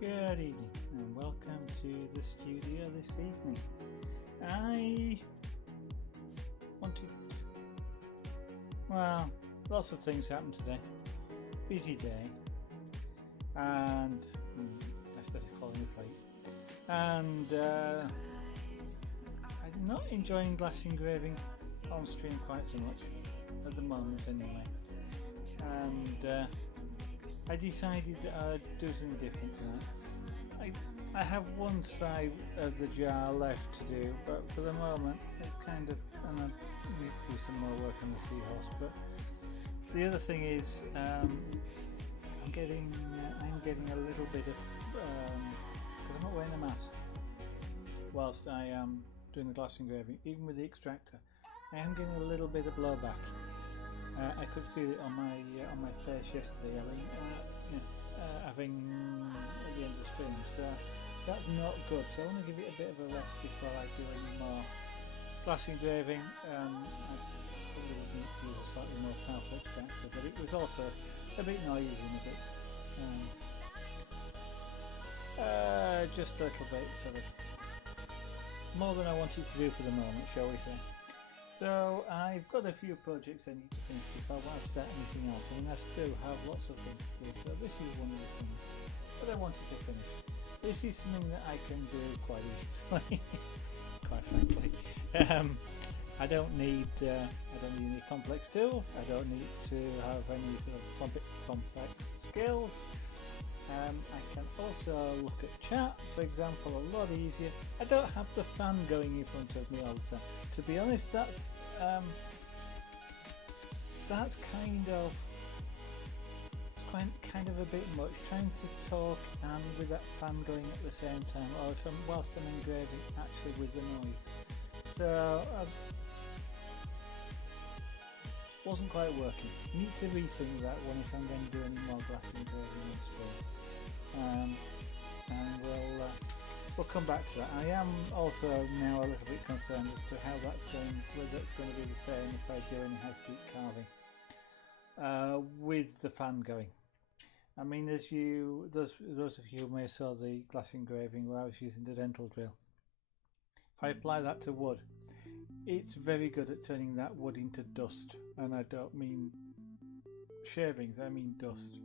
Good evening and welcome to the studio this evening. I wanted, well, lots of things happened today. Busy day, and I started falling asleep. And I'm not enjoying glass engraving on stream quite so much at the moment, anyway. And I decided that I'd do something different tonight. I have one side of the jar left to do, but for the moment it's kind of, and I need to do some more work on the seahorse. But the other thing is, I'm getting a little bit of, because I'm not wearing a mask whilst I am doing the glass engraving, even with the extractor, I am getting a little bit of blowback. I could feel it on my face yesterday, having at the end of the stream, so that's not good. So I want to give it a bit of a rest before I do any more glass engraving. I probably would need to use a slightly more powerful extractor, but it was also a bit noisy and a bit just a little bit sort of more than I wanted to do for the moment, shall we say. So I've got a few projects I need to finish before I want to start anything else. I mean, I still have lots of things to do, so this is one of the things that I wanted to finish. This is something that I can do quite easily, quite frankly. I don't need any complex tools. I don't need to have any sort of complex skills. I can also look at chat, for example, a lot easier. I don't have the fan going in front of me all the time. To be honest, that's kind of a bit much, trying to talk and with that fan going at the same time, or if whilst I'm engraving, actually with the noise. So wasn't quite working. Need to rethink that one if I'm going to do any more glass engraving on stream. And we'll come back to that. I am also now a little bit concerned as to how that's going, whether that's going to be the same if I do any high street carving with the fan going. I mean, those of you who may have saw the glass engraving where I was using the dental drill, if I apply that to wood, it's very good at turning that wood into dust, and I don't mean shavings, I mean dust.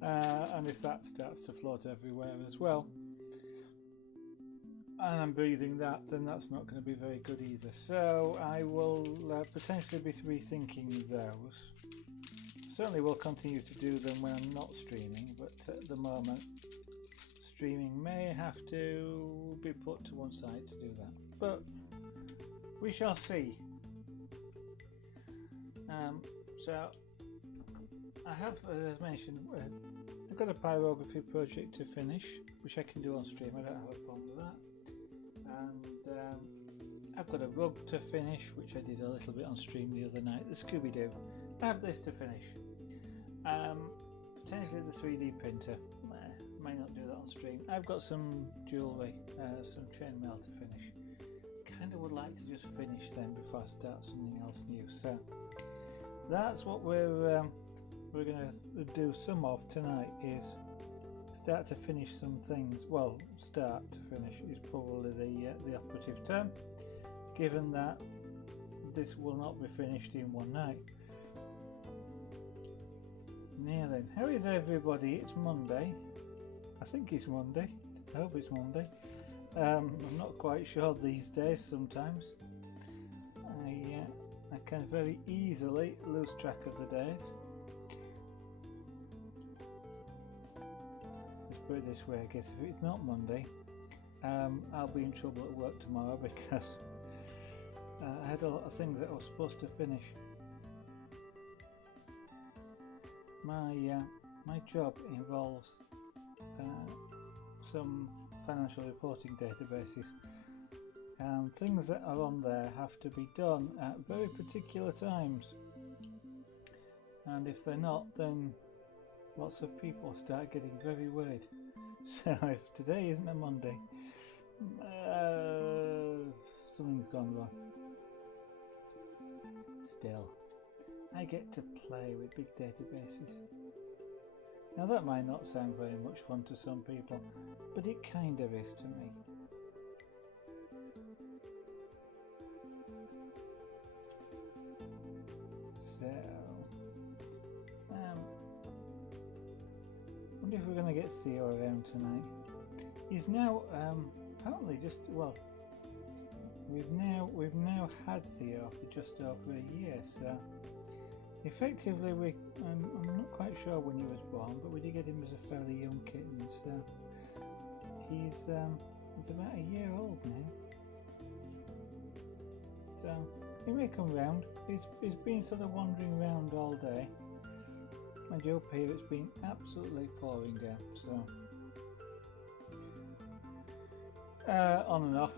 And if that starts to float everywhere as well, and I'm breathing that, then that's not going to be very good either. So I will potentially be rethinking those. Certainly will continue to do them when I'm not streaming, but at the moment streaming may have to be put to one side to do that. But we shall see. So I have, as I mentioned, I've got a pyrography project to finish, which I can do on stream. I don't have a problem with that. And I've got a rug to finish, which I did a little bit on stream the other night. The Scooby-Doo. I have this to finish. Potentially the 3D printer. May not do that on stream. I've got some jewellery, some chainmail to finish. Kind of would like to just finish them before I start something else new. So that's what we're going to do some of tonight, is start to finish some things. Well, start to finish is probably the operative term, given that this will not be finished in one night. Now then, how is everybody? It's Monday. I think it's Monday. I hope it's Monday. I'm not quite sure these days sometimes. I can very easily lose track of the days. Let's put it this way, I guess if it's not Monday, I'll be in trouble at work tomorrow because I had a lot of things that I was supposed to finish. My job involves some financial reporting databases, and things that are on there have to be done at very particular times, and if they're not, then lots of people start getting very worried. So if today isn't a Monday, something's gone wrong. Still, I get to play with big databases. Now that might not sound very much fun to some people, but it kind of is to me. So, I wonder if we're going to get Theo around tonight. He's now apparently just, well, we've now had Theo for just over a year, so effectively I'm not quite sure when he was born, but we did get him as a fairly young kitten, so he's about a year old now. So he may come round. He's been sort of wandering around all day. And up here it's been absolutely pouring down, so on and off.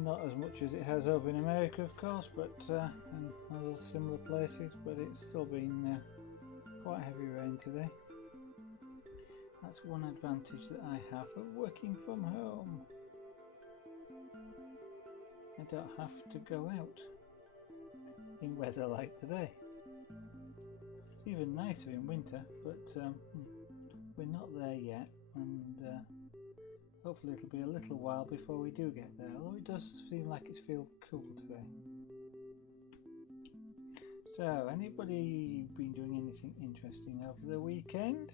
Not as much as it has over in America, of course, but and other similar places, but it's still been quite heavy rain today. That's one advantage that I have of working from home. I don't have to go out in weather like today. It's even nicer in winter, but we're not there yet, and hopefully it'll be a little while before we do get there, although it does seem like it's feel cool today. So, anybody been doing anything interesting over the weekend?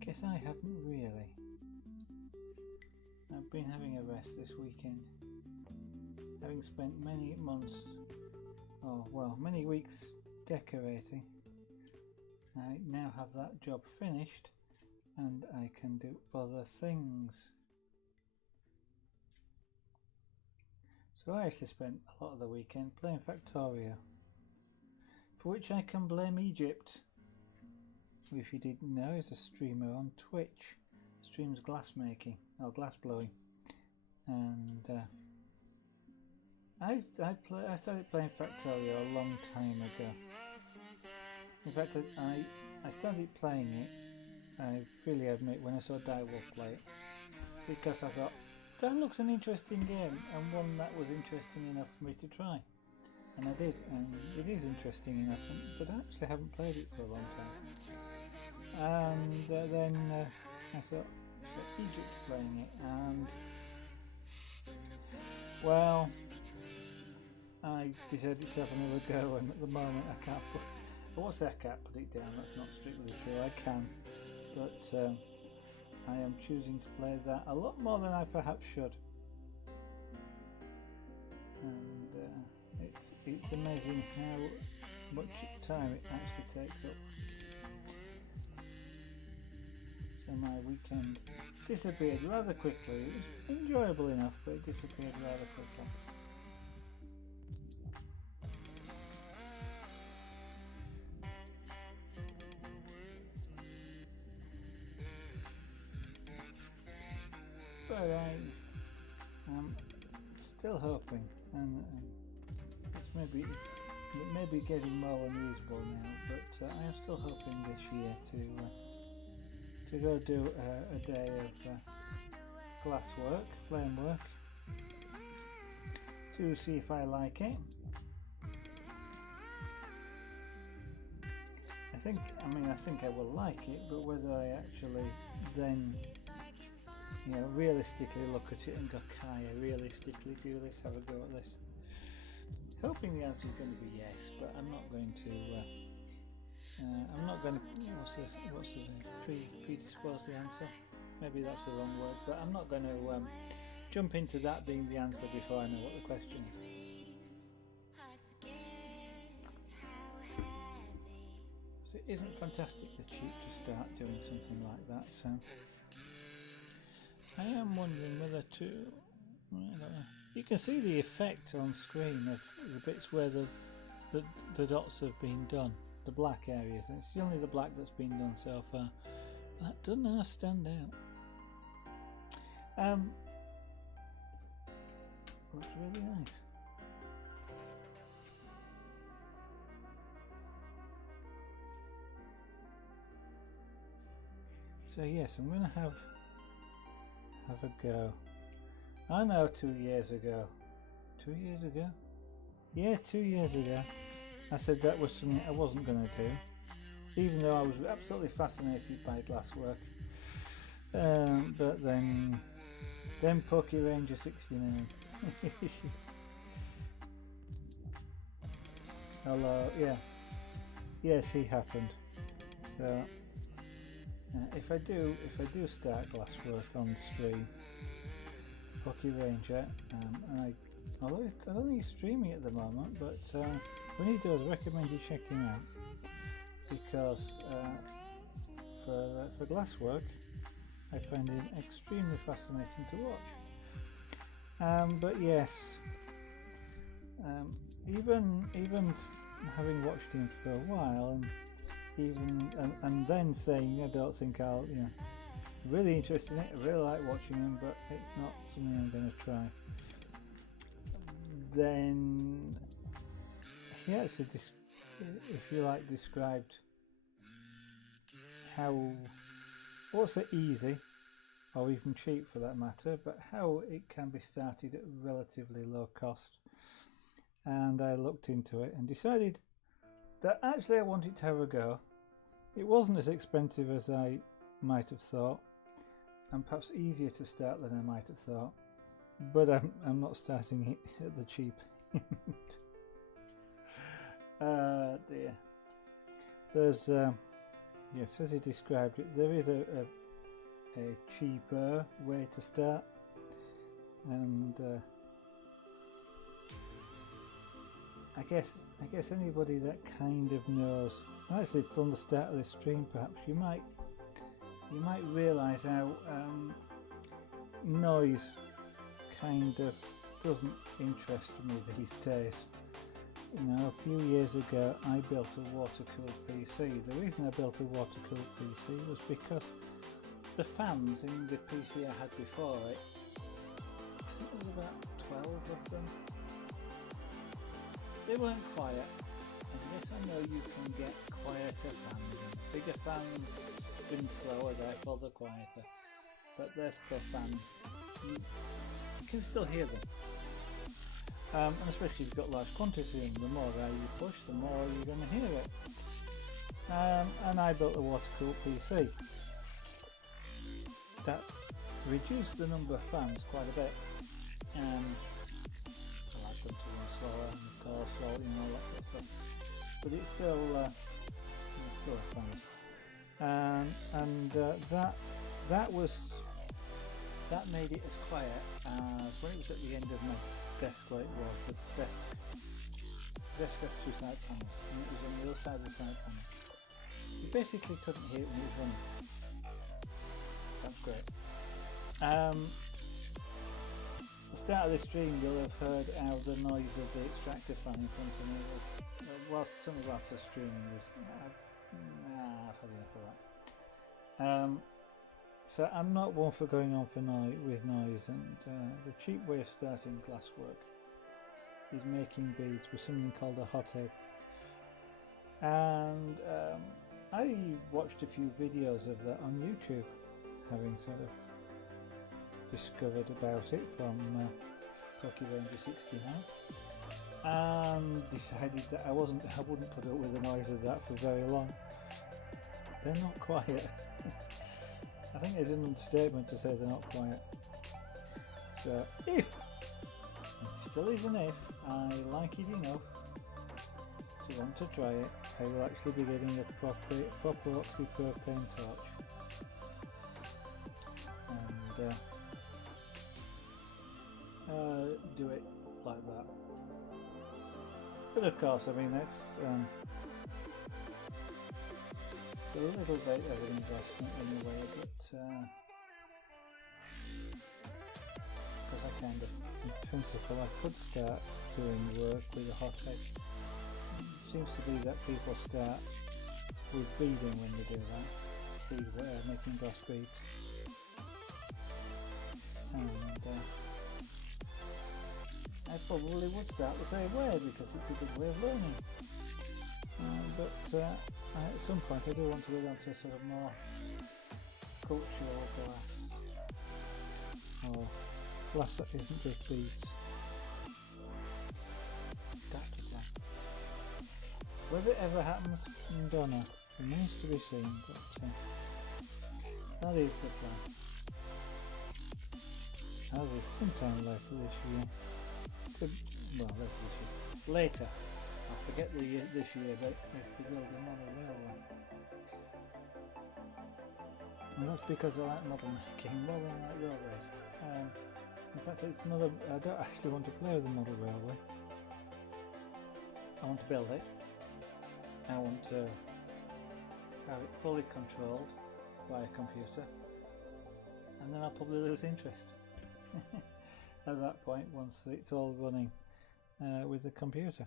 Guess I haven't really. I've been having a rest this weekend, having spent many months, many weeks decorating. I now have that job finished and I can do other things. So I actually spent a lot of the weekend playing Factorio, for which I can blame Egypt, who, if you didn't know, is a streamer on Twitch. Streams glass making or glass blowing, and I started playing Factorio a long time ago. In fact, I started playing it, I freely admit, when I saw Direwolf play it, because I thought that looks an interesting game and one that was interesting enough for me to try, and I did, and it is interesting enough, but I actually haven't played it for a long time. And then I saw Egypt playing it, and well, I decided to have another go, and at the moment I can't put, I say I can't put it down, that's not strictly true, I can, but I am choosing to play that a lot more than I perhaps should, and it's amazing how much time it actually takes up. So my weekend disappeared rather quickly. Enjoyable enough, but it disappeared rather quickly. But I am still hoping, and it may be getting more unusable now, but I am still hoping this year to go do a day of glass work, flame work, to see if I like it. I think I will like it, but whether I actually then, realistically look at it and go, can I realistically do this, have a go at this? Hoping the answer is going to be yes, but I'm not going to predispose the answer. Maybe that's the wrong word, but I'm not going to jump into that being the answer before I know what the question is. So it isn't fantastically cheap to start doing something like that, so I am wondering whether to, I don't know. You can see the effect on screen of the bits where the dots have been done, the black areas. It's only the black that's been done so far. That doesn't stand out. Looks really nice. So yes, I'm going to have a go. I know 2 years ago. 2 years ago? Yeah, 2 years ago. I said that was something I wasn't going to do, even though I was absolutely fascinated by glasswork. But then Pocky Ranger 69. Hello, yeah, yes, he happened. So if I do start glasswork on stream, Pocky Ranger, and I don't think he's streaming at the moment, but when he does, I recommend you check him out, because for glasswork, I find him extremely fascinating to watch. But yes, even having watched him for a while, and then saying I don't think I'll, really interested in it, I really like watching him, but it's not something I'm going to try. Then he actually, if you like, described how, what's it easy, or even cheap for that matter, but how it can be started at relatively low cost. And I looked into it and decided that actually I wanted to have a go. It wasn't as expensive as I might have thought, and perhaps easier to start than I might have thought, but I'm not starting it at the cheap end. Dear. There's yes, as he described it, there is a cheaper way to start, and I guess anybody that kind of knows, actually from the start of this stream, perhaps you might realise how noise kind of doesn't interest me these days. A few years ago I built a water-cooled PC. The reason I built a water-cooled PC was because the fans in the PC I had before it, I think there was about 12 of them. They weren't quiet, and yes, I know you can get quieter fans, and bigger fans spin slower, therefore they're quieter, but they're still fans. You can still hear them. And especially if you've got large quantities of them, the more air you push, the more you're going to hear it. And I built a water-cooled PC. That reduced the number of fans quite a bit. I like them to run slower, and of course, all that sort of stuff. But it's still fans. That made it as quiet as when it was at the end of my desk where it was. The desk has two side panels, and it was on the other side of the side panel. You basically couldn't hear it when it was running. That's great. The start of this stream, you'll have heard how the noise of the extractor fan in front of me was, whilst some of us are streaming, was, I've had enough of that. So I'm not one for going on with noise, and the cheap way of starting glasswork is making beads with something called a hothead. And I watched a few videos of that on YouTube, having sort of discovered about it from Pocky Ranger 69, and decided that I wouldn't put up with the noise of that for very long. They're not quiet. I think it's an understatement to say they're not quiet. So if, it still is an if, I like it enough to want to try it, I will actually be getting a proper oxypropane torch, and do it like that. But of course, I mean, that's a little bit of an investment in a way, but because I kind of, in principle, I could start doing work with a hothead. It seems to be that people start with beading when they do that, making glass beads, and I probably would start the same way because it's a good way of learning. But at some point I do want to go down to a sort of more sculptural glass, or glass that isn't just beads. That's the plan. Whether it ever happens, I don't know. It remains to be seen, but that is the plan. As is sometime later this year. Well, later this year. Later. I forget the year, this year, but is to build a model railway. And that's because I like model making more than I like railways. In fact, it's not I don't actually want to play with the model railway. I want to build it. I want to have it fully controlled by a computer, and then I'll probably lose interest at that point once it's all running with the computer.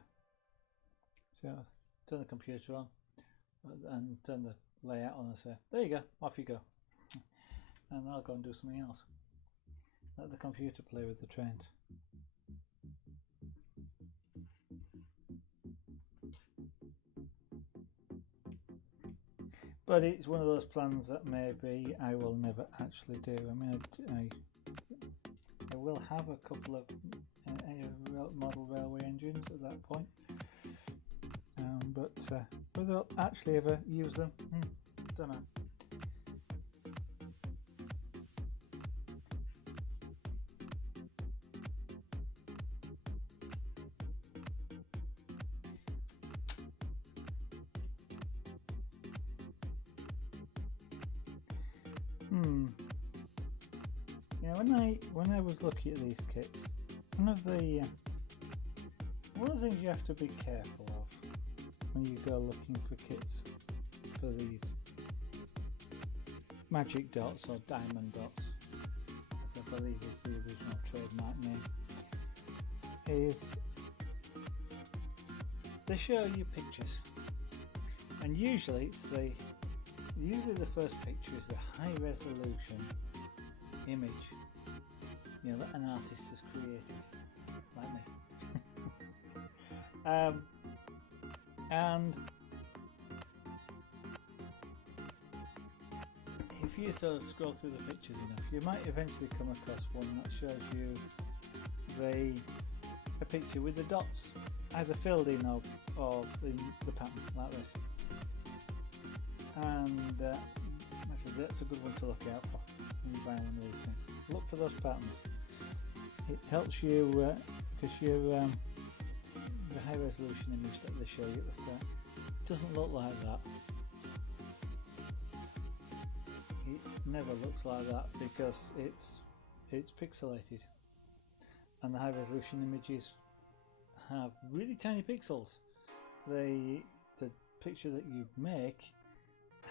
So turn the computer on and turn the layout on and say, there you go, off you go, and I'll go and do something else. Let the computer play with the trains. But it's one of those plans that maybe I will never actually do. I mean, I will have a couple of model railway engines at that point, but whether I'll actually ever use them, don't know. Yeah, when I was looking at these kits, one of the things you have to be careful of when you go looking for kits for these magic dots or diamond dots, as I believe is the original trademark name, is they show you pictures, and usually the first picture is the high resolution image, you know, that an artist has created, like me. And if you sort of scroll through the pictures enough, you might eventually come across one that shows you a picture with the dots either filled in or in the pattern, like this. And actually that's a good one to look out for when you buy one of these things. Look for those patterns. It helps you because the high resolution image that they show you at the start doesn't look like that. It never looks like that because it's pixelated, and the high resolution images have really tiny pixels. The picture that you make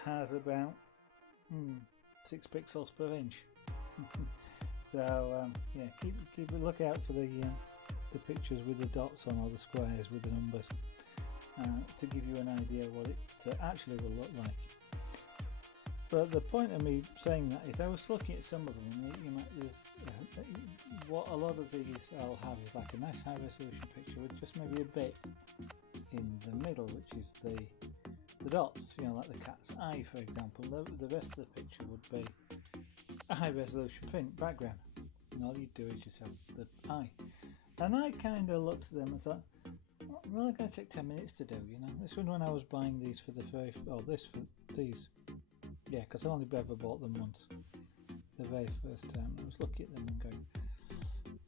has about 6 pixels per inch. So yeah, keep a look out for the pictures with the dots on, or the squares with the numbers, to give you an idea what it actually will look like. But the point of me saying that is I was looking at some of them, and what a lot of these I'll have is like a nice high resolution picture with just maybe a bit in the middle, which is the dots, you know, like the cat's eye, for example. The rest of the picture would be a high resolution print background, and all you do is just have the eye. And I kind of looked at them and thought, well, they're only going to take 10 minutes to do, you know. This one, when I was buying these for these, yeah, because I only ever bought them once, the very first time. I was looking at them and going,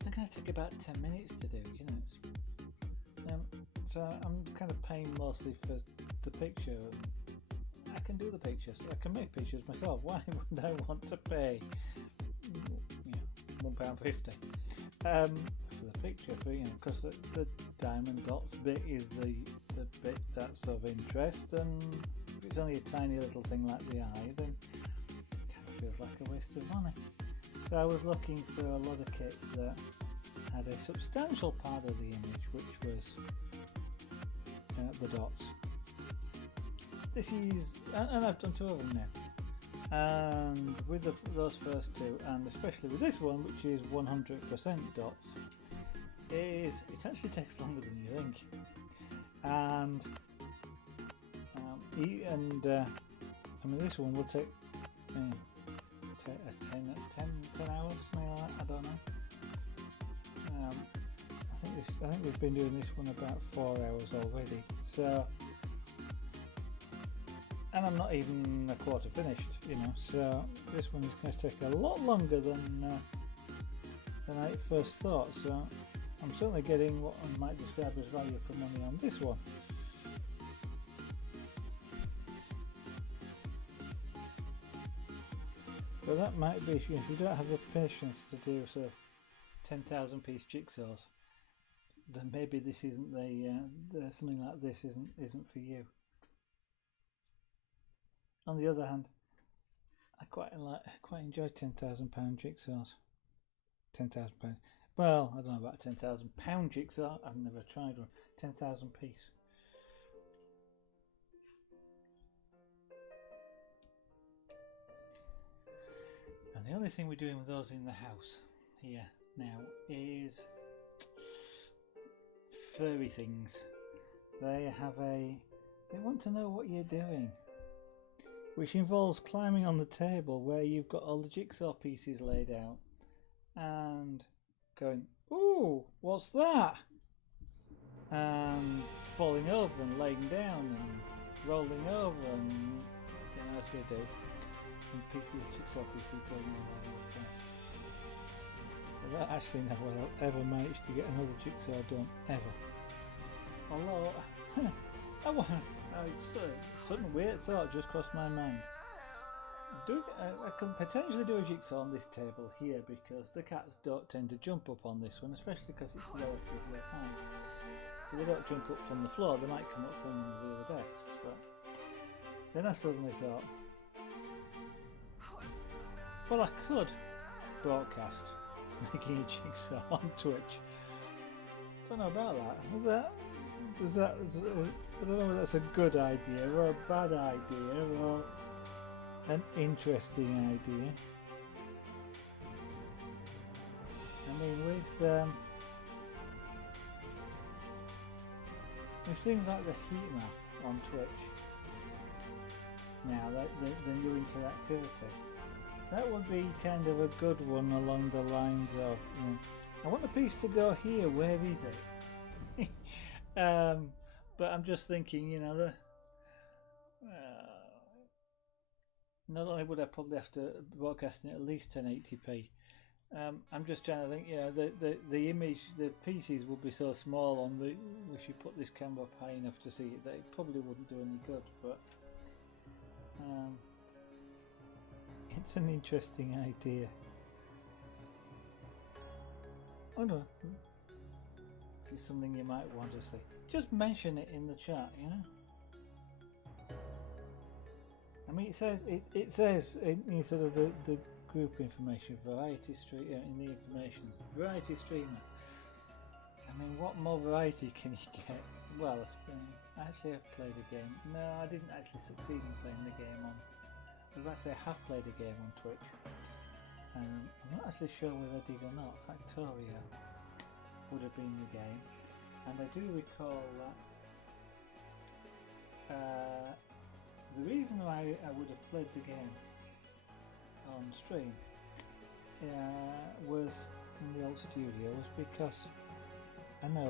they're going to take about 10 minutes to do, you know. So I'm kind of paying mostly for the picture. I can do the pictures, I can make pictures myself. Why would I want to pay, £1.50 for the picture? Because the diamond dots bit is the bit that's of interest, and if it's only a tiny little thing like the eye, then it kind of feels like a waste of money. So I was looking for a lot of kits that had a substantial part of the image which was the dots. This is, and I've done 2 of them now, and with those first 2, and especially with this one, which is 100% dots, it actually takes longer than you think, and I mean, this one will take 10 hours, something like that, I don't know. I think we've been doing this one about 4 hours already. So and I'm not even a quarter finished, you know, so this one is going to take a lot longer than I first thought, so I'm certainly getting what I might describe as value for money on this one. But that might be if you don't have the patience to do sort of 10,000 piece jigsaws, then maybe this isn't something like this isn't for you. On the other hand, I quite enjoy £10,000 jigsaws. £10,000. Well, I don't know about £10,000 jigsaw. I've never tried one. 10,000 piece. And the only thing we're doing with those in the house here now is furry things. They want to know what you're doing, which involves climbing on the table where you've got all the jigsaw pieces laid out and going, "Ooh, what's that?" And falling over and laying down and rolling over and as they do, and jigsaw pieces going all over the place. So I don't actually know whether I'll ever manage to get another jigsaw done, ever. Although, a sudden weird thought just crossed my mind. I can potentially do a jigsaw on this table here because the cats don't tend to jump up on this one, especially because it's relatively high. So they don't jump up from the floor, they might come up from one of the other desks, but then I suddenly thought, well, I could broadcast making a jigsaw on Twitch. Don't know about that. I don't know whether that's a good idea or a bad idea or an interesting idea. I mean, with things like the heat map on Twitch now, the new interactivity, that would be kind of a good one along the lines of, I want the piece to go here, where is it? But I'm just thinking, not only would I probably have to broadcast it at least 1080p, I'm just trying to think, the image, the pieces would be so small if you put this camera up high enough to see it, that it probably wouldn't do any good, but it's an interesting idea. I don't know. It's something you might want to see. Just mention it in the chat, I mean, it says in sort of the group information, variety stream in the information, variety streamer. I mean, what more variety can you get? Well, actually, I've played a game. No, I didn't actually succeed in playing the game on. I have played a game on Twitch. I'm not actually sure whether I did or not. Factorio would have been the game, and I do recall that the reason why I would have played the game on stream was in the old studio was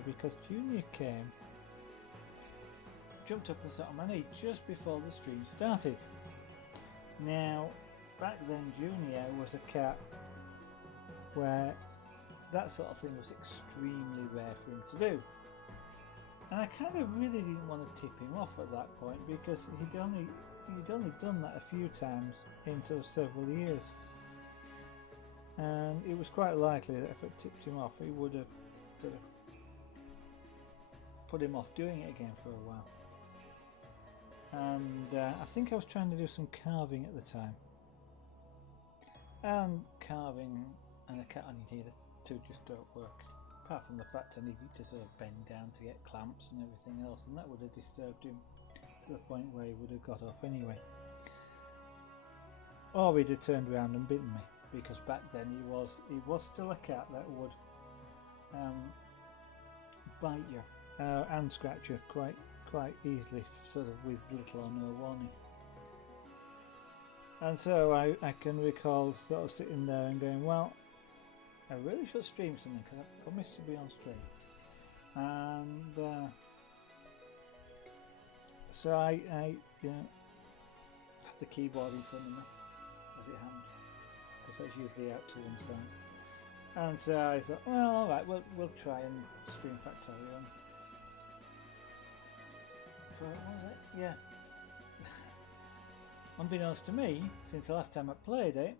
because Junior came, jumped up and sat on my knee just before the stream started. Now, back then Junior was a cat where that sort of thing was extremely rare for him to do. And I kind of really didn't want to tip him off at that point because he'd only done that a few times in sort of several years. And it was quite likely that if I tipped him off, he would have sort of put him off doing it again for a while. And I think I was trying to do some carving at the time. And carving and a cat on your knee, the two just don't work. Apart from the fact I needed to sort of bend down to get clamps and everything else, and that would have disturbed him to the point where he would have got off anyway. Or he'd have turned around and bitten me, because back then he was still a cat that would bite you and scratch you quite easily, sort of with little or no warning. And so I can recall sort of sitting there and going, well, I really should stream something because I promised to be on stream. And so I the keyboard in front of me as it happened, because that's usually out to one side. And so I thought, well, alright, we'll try and stream Factorio. For, what was it? Yeah. Unbeknownst to me, since the last time I played it,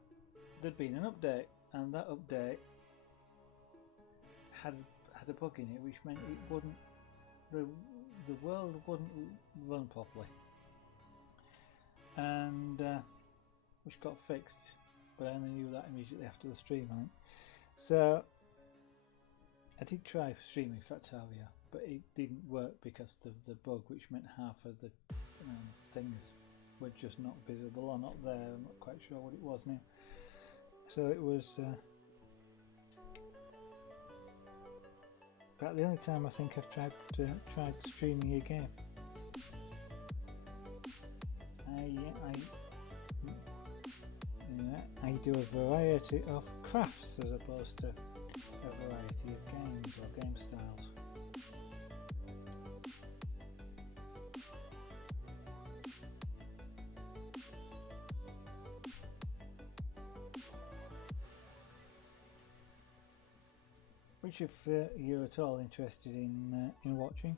there'd been an update, and that update had a bug in it, which meant it wouldn't, the world wouldn't run properly, and which got fixed, but I only knew that immediately after the stream, I think. So I did try streaming Factorio, but it didn't work because of the bug, which meant half of the things were just not visible or not there. I'm not quite sure what it was now. So it was about the only time I think I've tried streaming a game. I do a variety of crafts as opposed to a variety of games or game styles. Which, if you're at all interested in watching,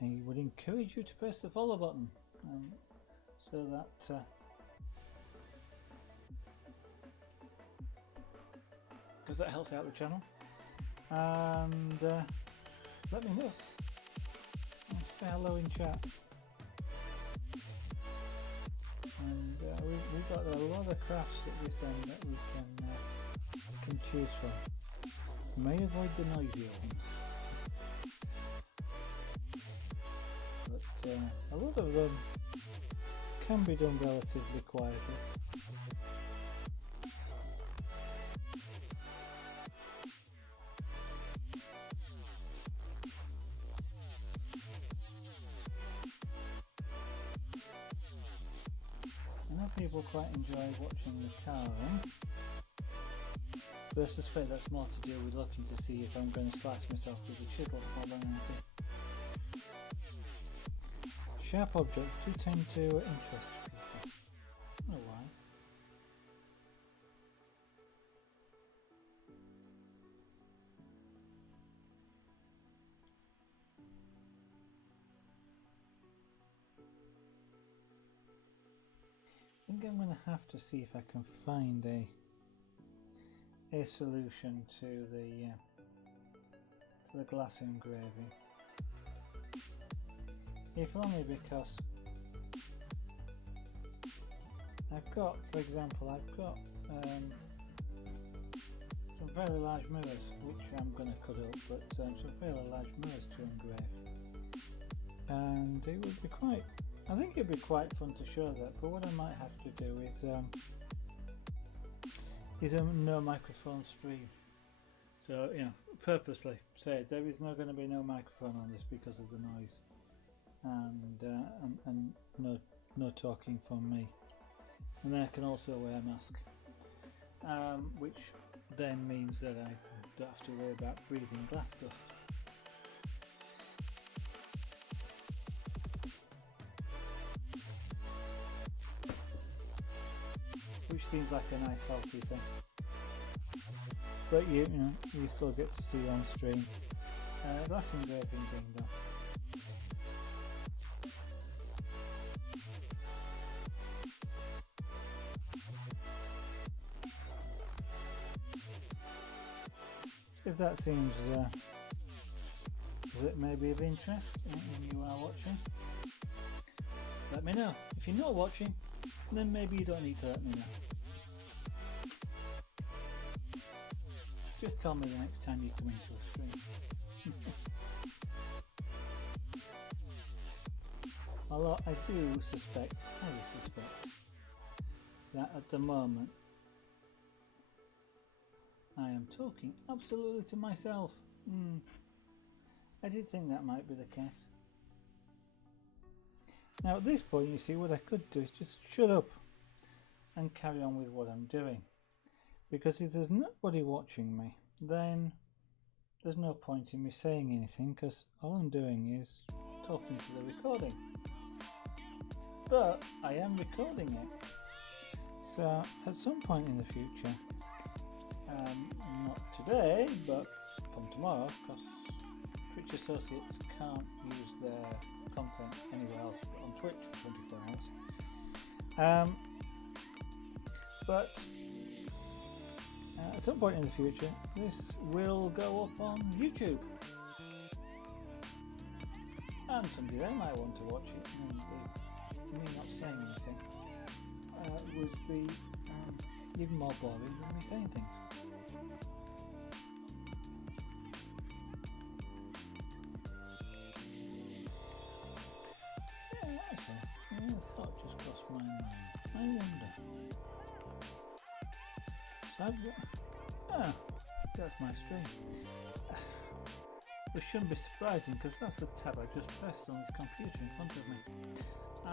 I would encourage you to press the follow button, so that because that helps out the channel, and let me know. Say hello in chat. And we've got a lot of crafts at this end that we can choose from. May avoid the noisier ones, but a lot of them can be done relatively quietly. I know people quite enjoy watching the carving, but I suspect that's more to do with looking to see if I'm going to slice myself with a chisel more than anything. Sharp objects do tend to interest people. I don't know why. I think I'm going to have to see if I can find a solution to the glass engraving, if only because I've got, for example, some fairly large mirrors which I'm going to cut up, but some fairly large mirrors to engrave, and it would be quite, I think it'd be quite fun to show that. But what I might have to do is a no microphone stream. So, you know, purposely say there is not going to be no microphone on this because of the noise, and no talking from me. And then I can also wear a mask, which then means that I don't have to worry about breathing glass dust. Which seems like a nice healthy thing. But you know, you still get to see on stream glass engraving being done. So if that seems that may be of interest and you are watching, let me know. If you're not watching, then maybe you don't need to let me know. Just tell me the next time you come into a stream. Although I do suspect, highly suspect, that at the moment I am talking absolutely to myself. I did think that might be the case. Now at this point, you see, what I could do is just shut up and carry on with what I'm doing. Because if there's nobody watching me, then there's no point in me saying anything, because all I'm doing is talking to the recording. but I am recording it. So at some point in the future, not today, but from tomorrow, because Twitch Associates can't use their content anywhere else but on Twitch for 24 hours. But at some point in the future, this will go up on YouTube. And somebody there might want to watch it, and me not saying anything would be even more boring than me saying things. Yeah, that's a thought just crossed my mind. I wonder. So I've got, that's my string. Which shouldn't be surprising because that's the tab I just pressed on this computer in front of me. I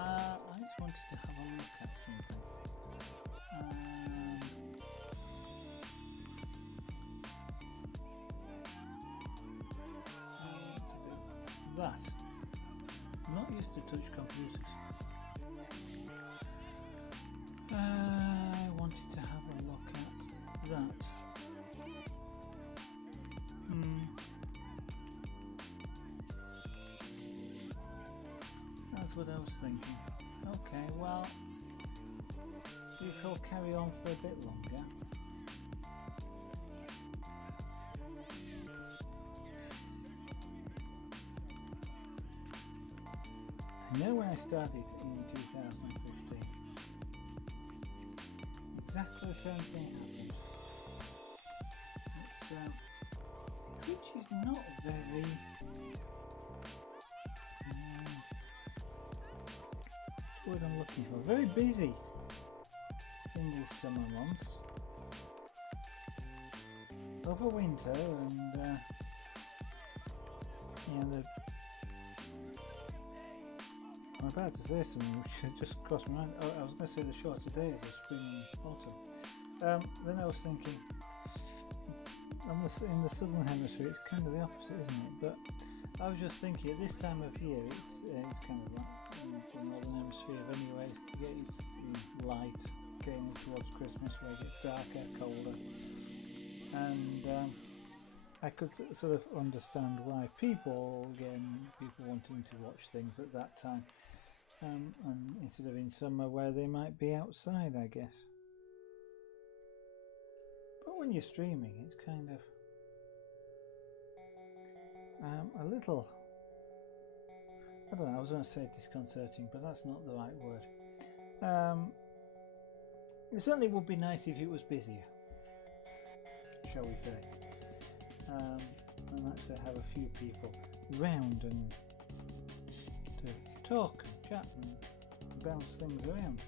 just wanted to have a look at something. That. I'm not used to touch computers. I wanted to have a look at that. That's what I was thinking. Okay, well, you shall carry on for a bit longer. I know when I started in 2015, exactly the same thing happened. Twitch is not very what's the word I'm looking for? Very busy in these summer months. Over winter and I'm about to say something which just crossed my mind. I was going to say the shorter days of spring and autumn. Then I was thinking, in the southern hemisphere it's kind of the opposite, isn't it? But I was just thinking at this time of year it's kind of like the northern hemisphere anyway, it's light getting towards Christmas where it gets darker, colder, and I could sort of understand why people wanting to watch things at that time, and instead of in summer where they might be outside, I guess. But when you're streaming, it's kind of a little, I don't know, I was going to say disconcerting, but that's not the right word. It certainly would be nice if it was busier, shall we say, and actually have a few people round and to talk and chat and bounce things around.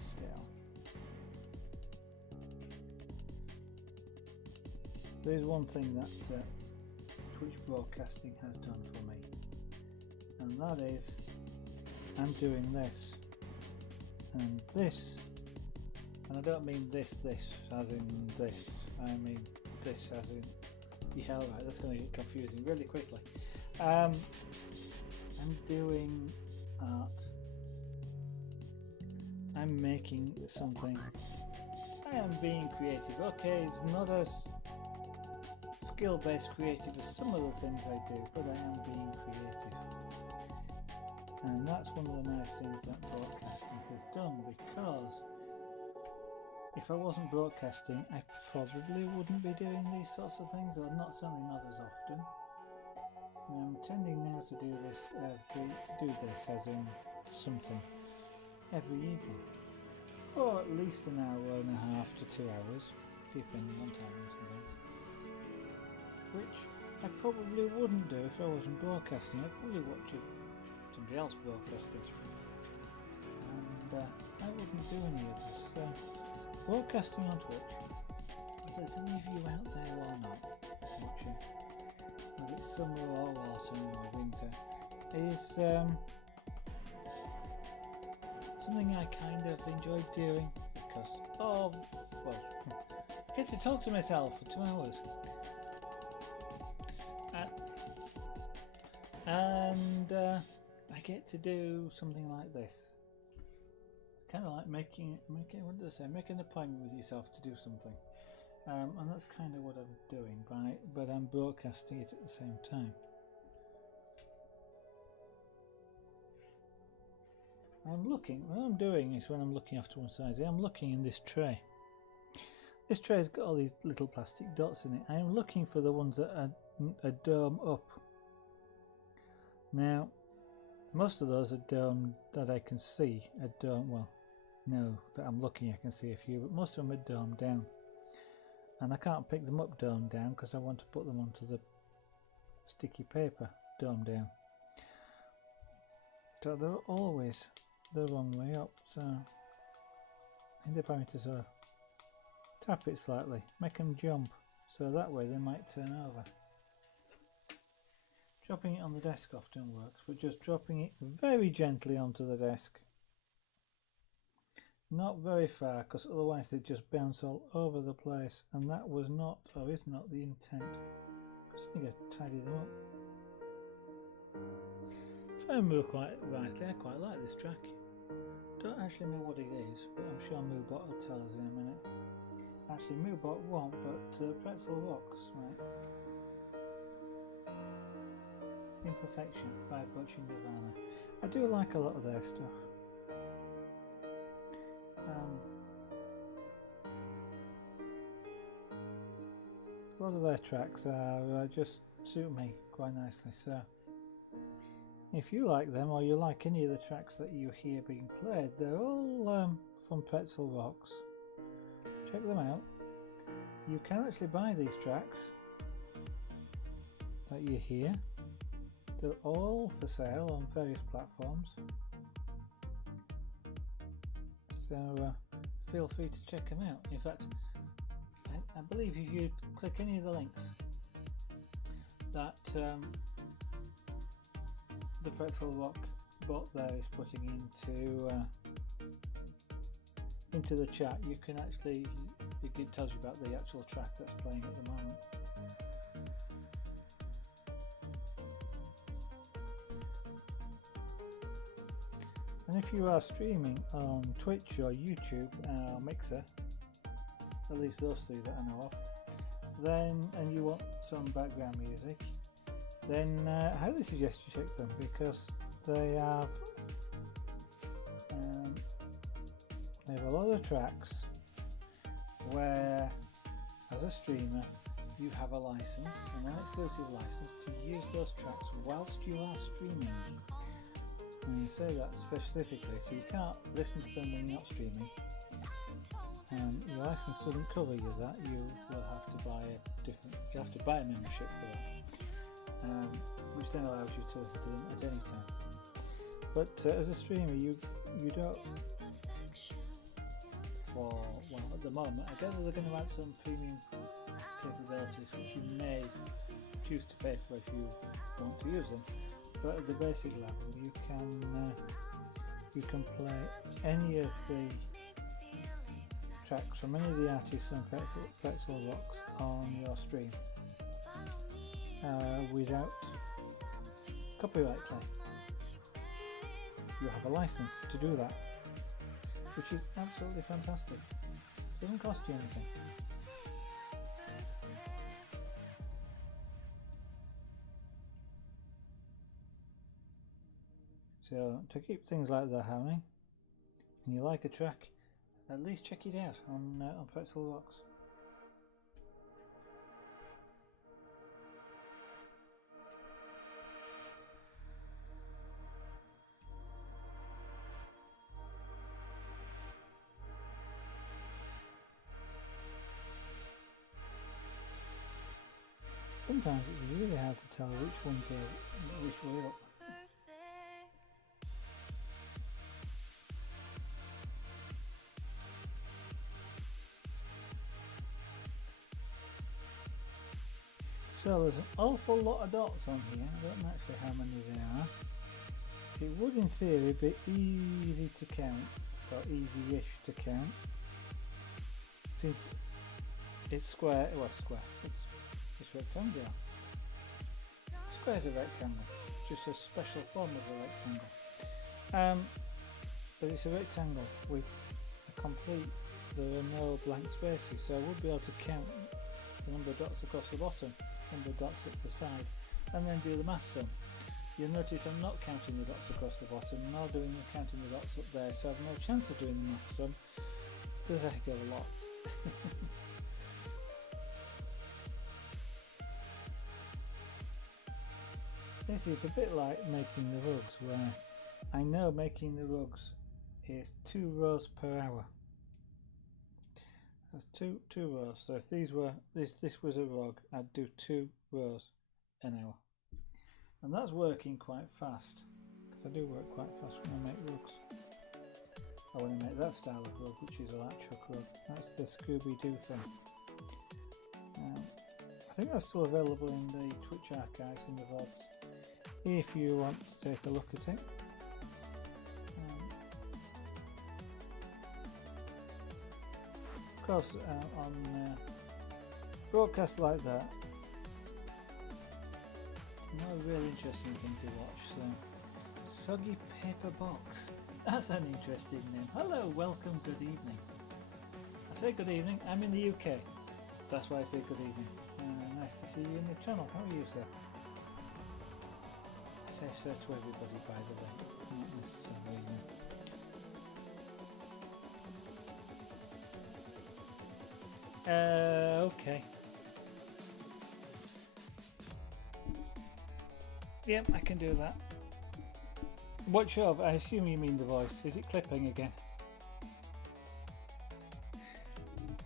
Still, there is one thing that Twitch broadcasting has done for me, and that is I'm doing this and this, and I don't mean this as in this, I mean this as in, yeah, right, that's going to get confusing really quickly. I'm doing art, I'm making something, I am being creative. Okay, it's not as skill-based creative as some of the things I do, but I am being creative. And that's one of the nice things that broadcasting has done, because if I wasn't broadcasting, I probably wouldn't be doing these sorts of things, or certainly not as often. I'm tending now to do this as in something every evening for at least an hour and a half to 2 hours, depending on timings and things, which I probably wouldn't do if I wasn't broadcasting. I'd probably watch somebody else broadcasting, and I wouldn't do any of this. Broadcasting on Twitch, if there's any of you out there or not watching, whether it's summer or autumn or winter, is something I kind of enjoy doing because of, well, I get to talk to myself for 2 hours. and I get to do something like this. It's kind of like making what did I say? Making an appointment with yourself to do something, and that's kind of what I'm doing. But I'm broadcasting it at the same time. I'm looking. What I'm doing is when I'm looking off to one side, I'm looking in this tray. This tray's got all these little plastic dots in it. I am looking for the ones that are dome up. Now, most of those are dome that I can see. Are dome, well, no, that I'm looking I can see a few, but most of them are dome down. And I can't pick them up dome down because I want to put them onto the sticky paper dome down. So they're always the wrong way up, so I end up having to sort of tap it slightly, make them jump, so that way they might turn over. Dropping it on the desk often works, but just dropping it very gently onto the desk. Not very far, because otherwise they just bounce all over the place, and that was not, or is not, the intent. Just need to tidy them up. If I remember quite rightly, I quite like this track. Don't actually know what it is, but I'm sure Moobot will tell us in a minute. Actually, Moobot won't, but Pretzel Rocks, right? Imperfection by Approaching Nirvana. I do like a lot of their stuff. A lot of their tracks are just suit me quite nicely. So, if you like them or you like any of the tracks that you hear being played, they're all from Pretzel Rocks. Check them out. You can actually buy these tracks that you hear. They're all for sale on various platforms. So feel free to check them out. In fact, I believe if you click any of the links that the Pretzel Rock bot there is putting into the chat, you can actually, it tells you about the actual track that's playing at the moment. And if you are streaming on Twitch or YouTube or Mixer, at least those three that I know of, then, and you want some background music, then I highly suggest you check them, because they have a lot of tracks where, as a streamer, you have a license, an exclusive license, to use those tracks whilst you are streaming. And you say that specifically, so you can't listen to them when you're not streaming. Your license doesn't cover you that. You will have to buy you have to buy a membership for that, which then allows you to listen to them at any time. But as a streamer, you don't. Well, at the moment, I gather they're going to add some premium capabilities, which you may choose to pay for if you want to use them. But at the basic level, you can play any of the tracks from any of the artists on Pretzel Rocks on your stream without copyright claim. You have a license to do that, which is absolutely fantastic. It doesn't cost you anything. So to keep things like that happening, and you like a track, at least check it out on Pretzel Rocks. Sometimes it's really hard to tell which one's which way up. So there's an awful lot of dots on here. I don't know actually how many there are. It would in theory be easy to count, or easy-ish to count, since it's it's rectangular. Squares are rectangle. just a special form of a rectangle. But it's a rectangle with a complete, there are no blank spaces, so I would be able to count the number of dots across the bottom, number of dots at the side, and then do the math sum. You'll notice I'm not counting the dots across the bottom, nor counting the dots up there, so I've no chance of doing the math sum. There's a heck of a lot. This is a bit like making the rugs, where I know making the rugs is 2 rows per hour. That's two rows. So if this was a rug, I'd do 2 rows an hour. And that's working quite fast, because I do work quite fast when I make rugs. I want to make that style of rug, which is a latch hook rug. That's the Scooby-Doo thing. I think that's still available in the Twitch archives in the VODs, if you want to take a look at it. Of course, on broadcasts like that, not a real interesting thing to watch. So, Soggy Paper Box. That's an interesting name. Hello, welcome, good evening. I say good evening. I'm in the UK. That's why I say good evening. Nice to see you in the channel. How are you, sir? I say sir to everybody, by the way. Not necessarily. Okay. Yep, I can do that. Watch of, I assume you mean the voice. Is it clipping again?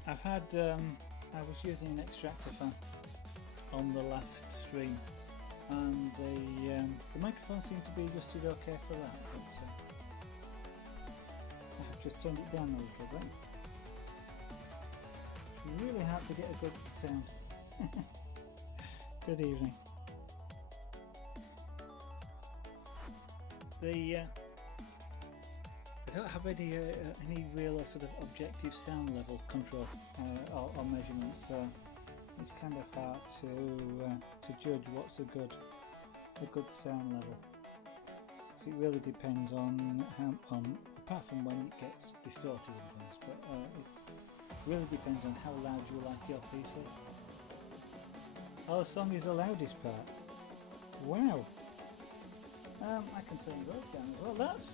I've had, I was using an extractor fan on the last stream, and the microphone seemed to be adjusted okay for that, but I've just turned it down a little bit. It's really hard to get a good sound. Good evening. I don't have any real sort of objective sound level control or measurements, so it's kind of hard to judge what's a good sound level. So it really depends on how, apart from when it gets distorted and things, but it really depends on how loud you like your PC. Oh, the song is the loudest part. Wow. I can turn those down as well. That's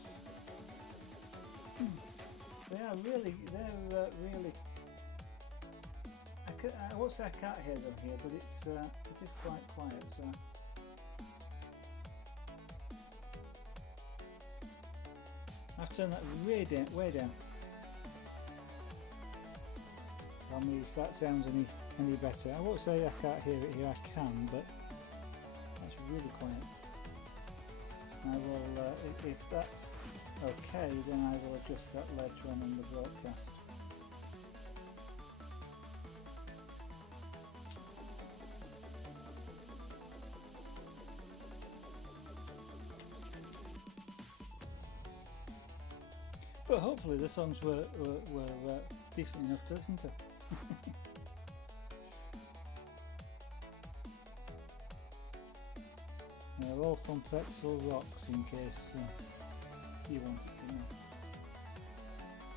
they're really. I won't say I can't hear them here, but it is quite quiet. So I've turned that way down. Tell me if that sounds any better. I won't say I can't hear it here. I can, but that's really quiet. I will, if that's okay, then I will adjust that later on in the broadcast. But hopefully the songs were decent enough to listen to. They're all from Pretzel Rocks, in case you wanted to know.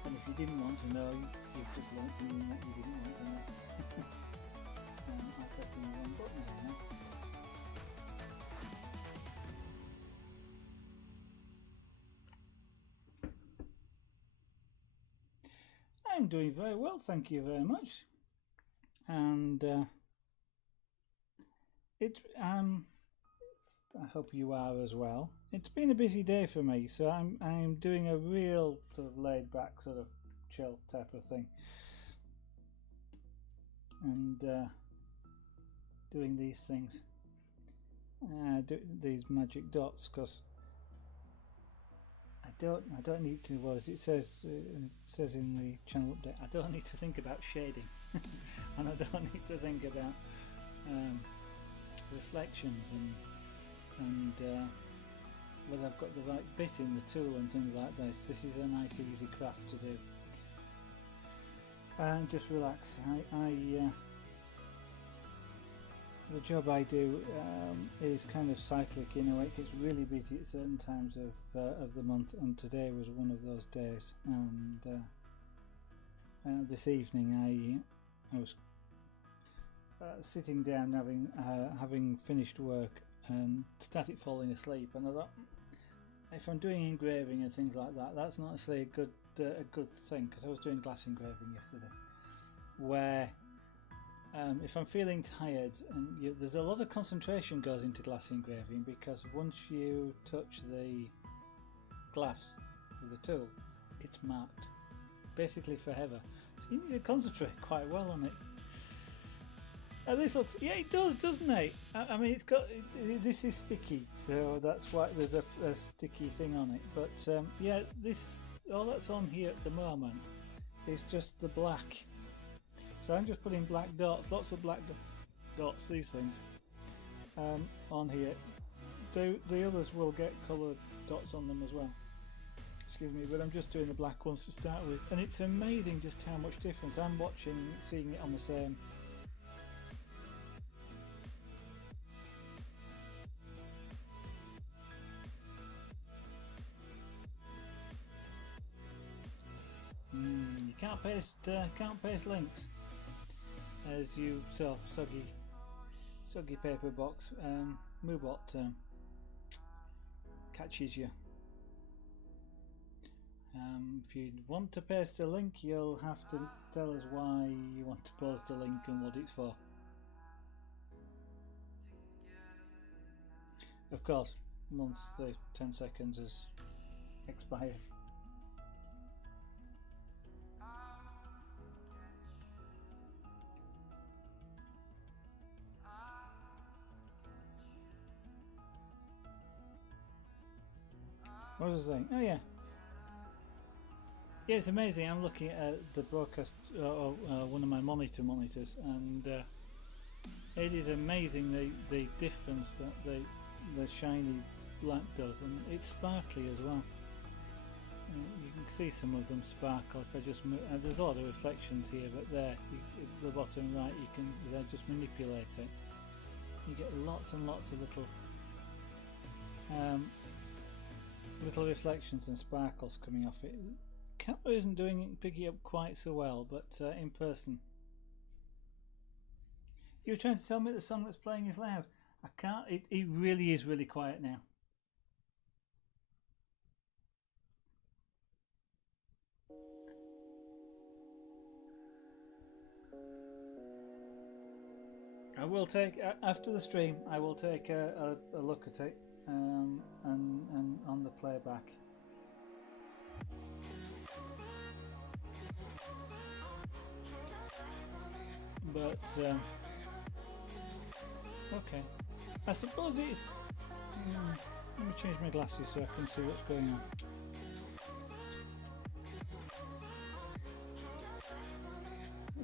And if you didn't want to know, you've just learned something that you didn't want to know. I'm pressing the wrong buttons on now. I'm doing very well, thank you very much. And I hope you are as well. It's been a busy day for me, so I'm doing a real sort of laid back, sort of chill type of thing, and doing these things, these magic dots, because I don't need to. Well, as it says in the channel update, I don't need to think about shading, and I don't need to think about reflections and whether I've got the right bit in the tool and things like this. This is a nice easy craft to do, and just relax. the job I do is kind of cyclic. You know, it gets really busy at certain times of the month, and today was one of those days. And this evening, I was sitting down having finished work and started falling asleep, and I thought, if I'm doing engraving and things like that, that's not necessarily a good thing, because I was doing glass engraving yesterday, where if I'm feeling tired, and there's a lot of concentration goes into glass engraving, because once you touch the glass with the tool, it's marked basically forever. So you need to concentrate quite well on it. This looks, yeah, it does, doesn't it? I mean, it's got, this is sticky, so that's why there's a sticky thing on it. But yeah, all that's on here at the moment is just the black. So I'm just putting black dots, lots of black dots, these things, on here. The others will get coloured dots on them as well. Excuse me, but I'm just doing the black ones to start with. And it's amazing just how much difference. I'm seeing it on the same. You can't paste links, as you saw. Soggy paper box. Moobot catches you. If you want to paste a link, you'll have to tell us why you want to post a link and what it's for. Of course, once the 10 seconds has expired. What was I saying? Oh yeah. Yeah, it's amazing. I'm looking at the broadcast, one of my monitors, and it is amazing the difference that the shiny black does, and it's sparkly as well. You can see some of them sparkle if I just move. There's a lot of reflections here, but there, the bottom right, you can, as I just manipulate it, you get lots and lots of little reflections and sparkles coming off it. Camera isn't picking up quite so well, but in person. You were trying to tell me the song that's playing is loud. I can't. It really is really quiet now. I will take, after the stream, I will take a look at it and on the playback. But okay, I suppose it's. Let me change my glasses so I can see what's going on.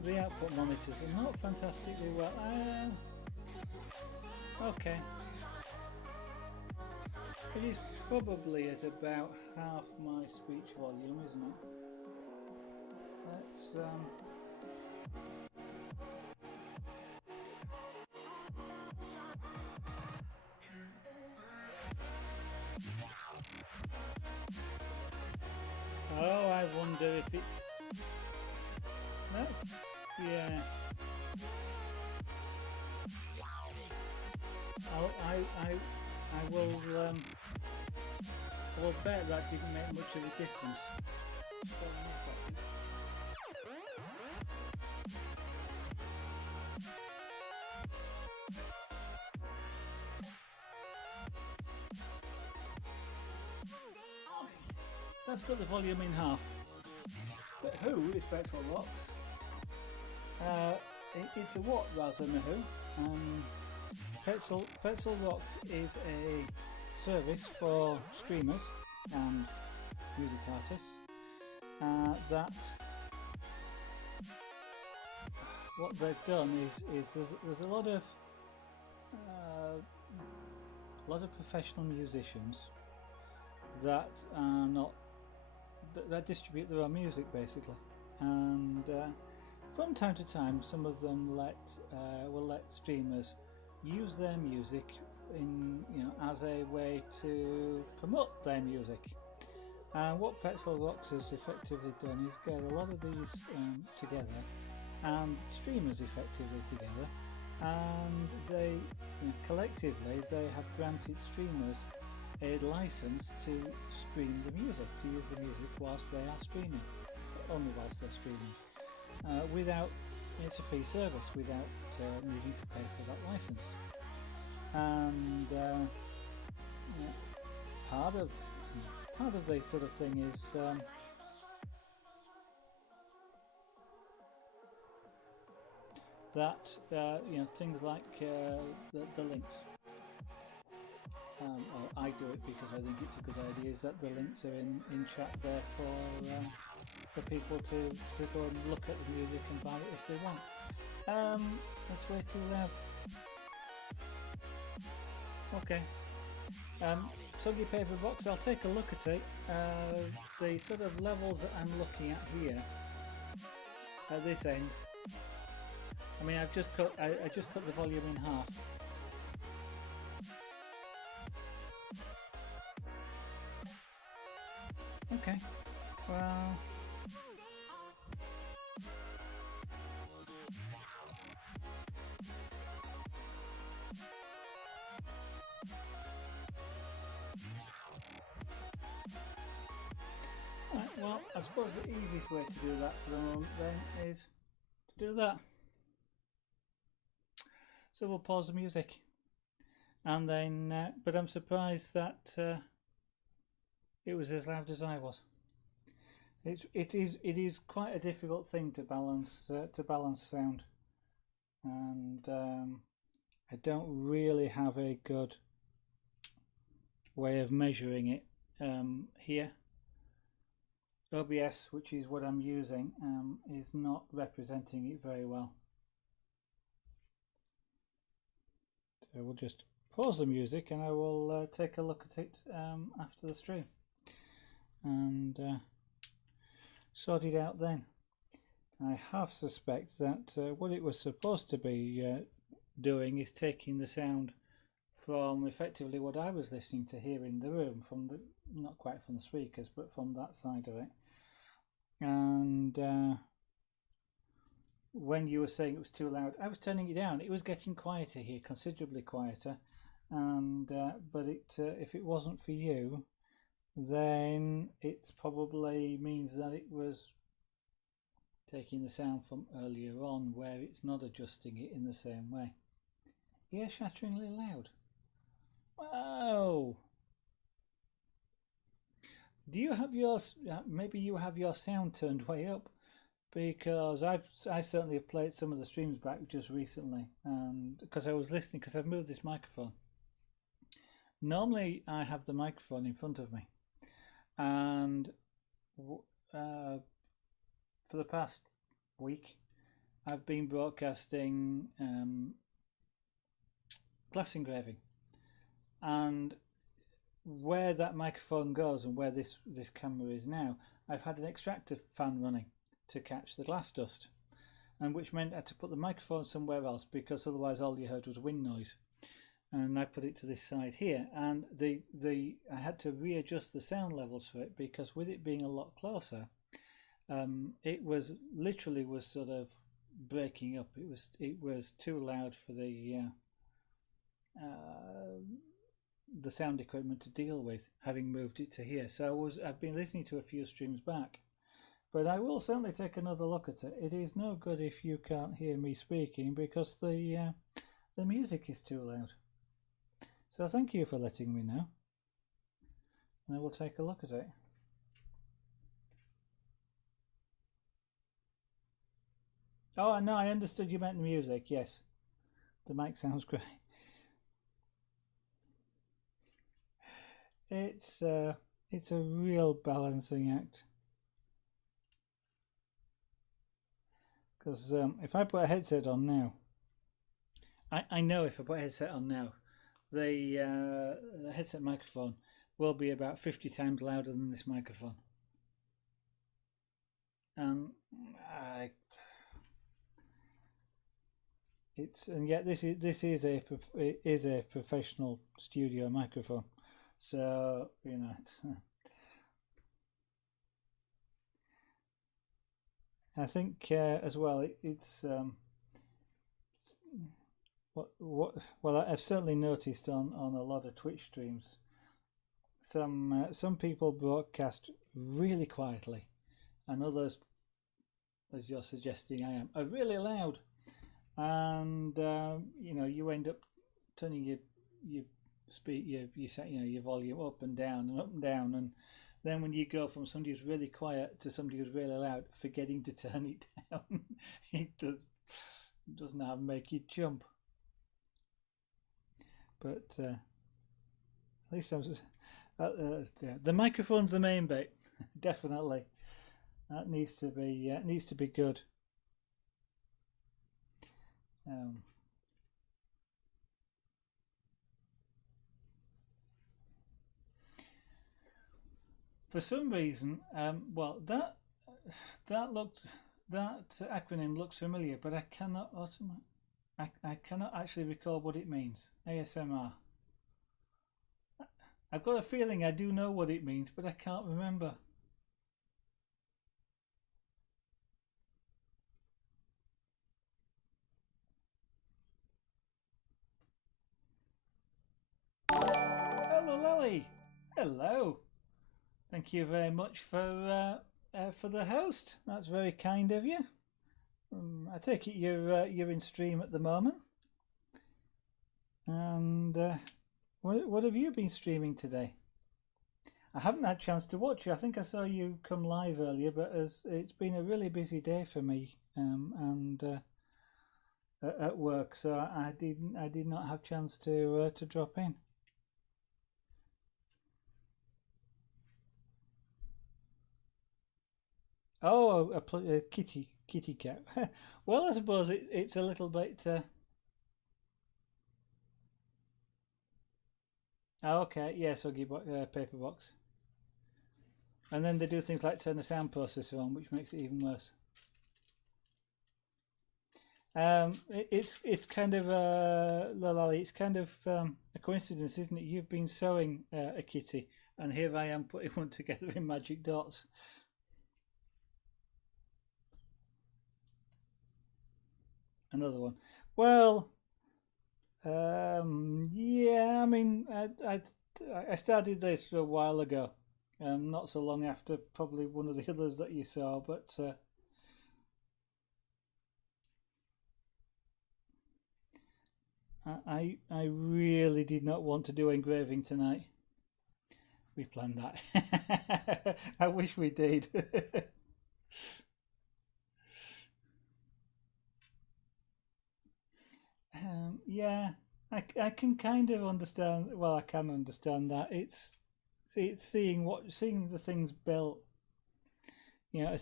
The output monitors are not fantastically well. Okay, it is probably at about half my speech volume, isn't it? Let's oh, I wonder if it's. That's, yeah. I will bet that didn't make much of a difference. Let's put the volume in half. But who is Pretzel Rocks? It's a what rather than a who. Pretzel Rocks is a service for streamers and music artists that what they've done is there's a lot of professional musicians that are not that distribute their own music basically, and from time to time some of them will let streamers use their music in, as a way to promote their music. And what Pretzel Rocks has effectively done is get a lot of these together, and streamers effectively together, and they collectively they have granted streamers a license to stream the music, to use the music whilst they are streaming, only whilst they're streaming, without, it's a free service, without needing to pay for that license. And part of the sort of thing is that things like the links. Or I do it because I think it's a good idea. Is that the links are in chat there for people to go and look at the music and buy it if they want. That's way too loud. Okay. Soggy paper box. I'll take a look at it. The sort of levels that I'm looking at here at this end. I mean, I just cut the volume in half. Okay. Well. Right, well, I suppose the easiest way to do that for the moment then is to do that. So we'll pause the music, and then. But I'm surprised that it was as loud as I was. It is quite a difficult thing to balance sound, and I don't really have a good way of measuring it here. OBS, which is what I'm using, is not representing it very well. So we'll just pause the music and I will take a look at it after the stream and sort it out then. I half suspect that what it was supposed to be doing is taking the sound from effectively what I was listening to here in the room, from the, not quite from the speakers, but from that side of it. And when you were saying it was too loud, I was turning it down. It was getting quieter here, considerably quieter. And but if it wasn't for you, then it probably means that it was taking the sound from earlier on, where it's not adjusting it in the same way. Ear-shatteringly loud. Wow. Do you have your maybe you have your sound turned way up? Because I certainly have played some of the streams back just recently, and because I was listening, because I've moved this microphone. Normally I have the microphone in front of me, and for the past week I've been broadcasting glass engraving, and where that microphone goes and where this camera is now, I've had an extractor fan running to catch the glass dust, and which meant I had to put the microphone somewhere else, because otherwise all you heard was wind noise. And I put it to this side here, and I had to readjust the sound levels for it, because with it being a lot closer, it was literally sort of breaking up. It was too loud for the sound equipment to deal with, having moved it to here. So I've been listening to a few streams back, but I will certainly take another look at it. It is no good if you can't hear me speaking, because the music is too loud. So thank you for letting me know, and I will take a look at it. Oh no, I understood you meant the music. Yes, the mic sounds great. It's a real balancing act, because if I put a headset on now, I know if I put a headset on now, the headset microphone will be about 50 times louder than this microphone, and it's and yet this is a professional studio microphone, so you know it's. I think as well it's well I've certainly noticed on a lot of Twitch streams some people broadcast really quietly and others, as you're suggesting I am, are really loud, and you know, you end up turning your speed you set your volume up and down and up and down, and then when you go from somebody who's really quiet to somebody who's really loud, forgetting to turn it down, it doesn't have make you jump. But at least I was, the microphone's the main bit, definitely. That needs to be good. For some reason, well, that acronym looks familiar, but I cannot I cannot actually recall what it means. ASMR. I've got a feeling I do know what it means, but I can't remember. Hello, Lily. Hello. Thank you very much for the host. That's very kind of you. I take it you're in stream at the moment. And what have you been streaming today? I haven't had a chance to watch you. I think I saw you come live earlier, but it's been a really busy day for me and at work, so I did not have a chance to drop in. Oh, a kitty cat. Well, I suppose it's a little bit. Oh, okay, yeah, soggy paper box. And then they do things like turn the sound processor on, which makes it even worse. It's kind of Lalali. It's kind of a coincidence, isn't it? You've been sewing a kitty, and here I am putting one together in magic dots. Another one. Well, yeah. I mean, I started this a while ago, not so long after probably one of the others that you saw, but I really did not want to do engraving tonight. We planned that. I wish we did. Yeah, I can kind of understand. Well, I can understand that. It's seeing the things built. You know,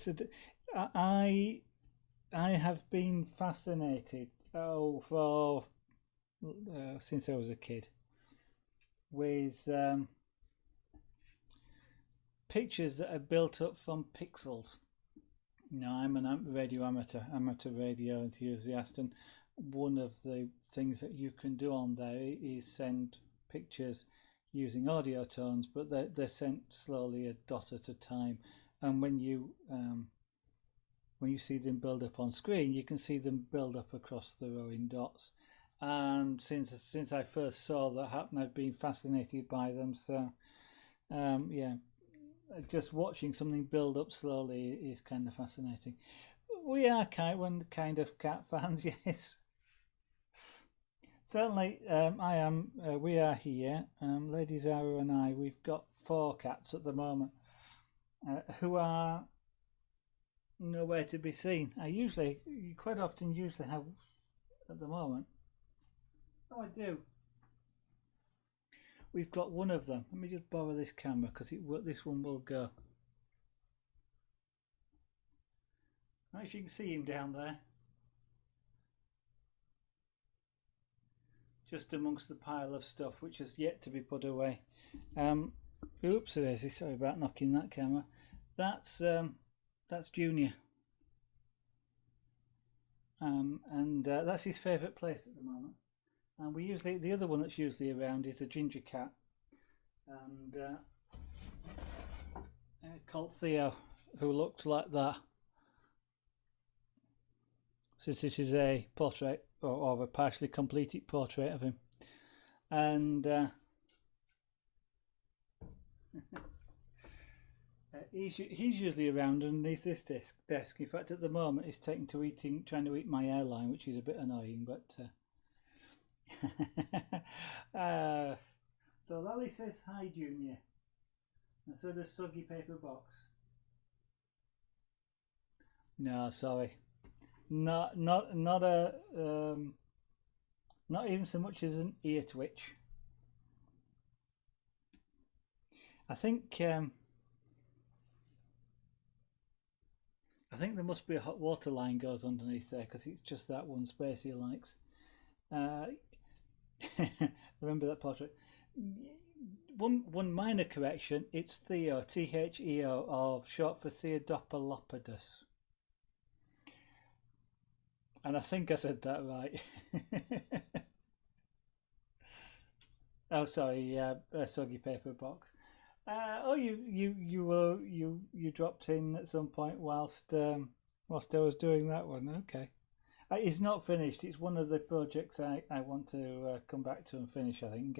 I I have been fascinated for since I was a kid with pictures that are built up from pixels. You know, I'm an amateur radio enthusiast, and one of the things that you can do on there is send pictures using audio tones, but they're sent slowly, a dot at a time. And when you see them build up on screen, you can see them build up across the row in dots. And since I first saw that happen, I've been fascinated by them. So yeah, just watching something build up slowly is kind of fascinating. We are kind of cat fans, yes. Certainly, I am. We are here, Lady Zara and I. We've got 4 cats at the moment, who are nowhere to be seen. Quite often, have at the moment. Oh, I do. We've got one of them. Let me just borrow this camera because this one will go. I don't know if you can see him down there, just amongst the pile of stuff which has yet to be put away. Oops, daisy. Sorry about knocking that camera. That's Junior. and that's his favourite place at the moment. And we usually, the other one that's usually around is a ginger cat, and called Theo, who looks like that. Since this is a portrait or a partially completed portrait of him, and he's usually around underneath this desk. In fact, at the moment, he's taken to trying to eat my airline, which is a bit annoying. But so Lally says hi, Junior, and so does Soggy Paper Box. No, sorry, not a not even so much as an ear twitch. I think there must be a hot water line goes underneath there, because it's just that one space he likes. Remember that portrait? One minor correction. It's Theo, Theo, or short for Theodopolopodus. And I think I said that right. Oh, sorry, Soggy Paper Box. Oh, you dropped in at some point whilst I was doing that one. Okay, it's not finished. It's one of the projects I want to come back to and finish. I think, and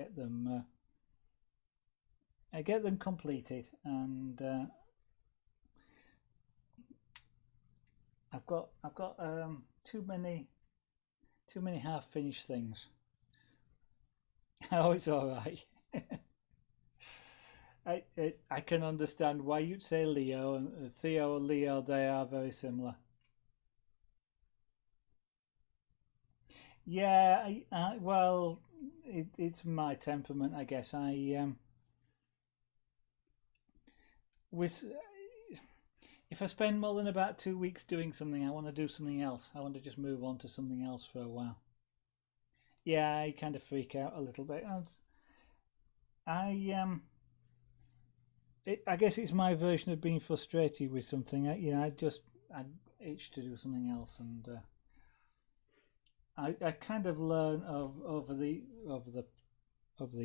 get them completed. And I've got too many half finished things. Oh, it's all right. I can understand why you'd say Leo and Theo and Leo. They are very similar. Yeah, well, it's my temperament, I guess. With if I spend more than about 2 weeks doing something, I want to do something else. I want to just move on to something else for a while. Yeah, I kind of freak out a little bit. I guess it's my version of being frustrated with something. I itch to do something else, and I kind of learn over the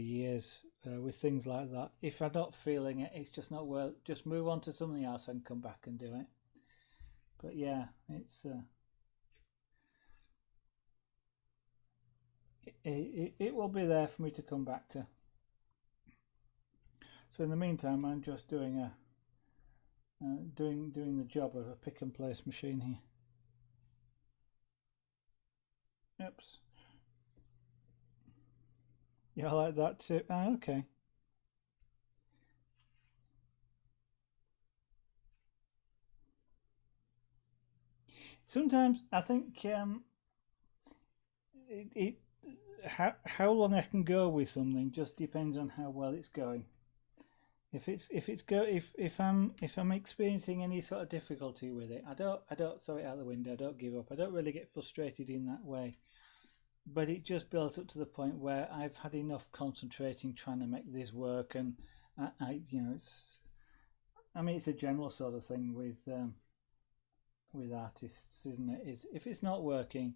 years with things like that. If I'm not feeling it, it's just not worth. Just move on to something else and come back and do it. But yeah, it will be there for me to come back to. So in the meantime, I'm just doing doing the job of a pick and place machine here. Oops. Yeah, I like that too. Ah, okay. Sometimes I think it how long I can go with something just depends on how well it's going. If I'm experiencing any sort of difficulty with it, I don't throw it out the window. I don't give up. I don't really get frustrated in that way. But it just builds up to the point where I've had enough concentrating trying to make this work, and it's a general sort of thing with artists, isn't it? Is if it's not working,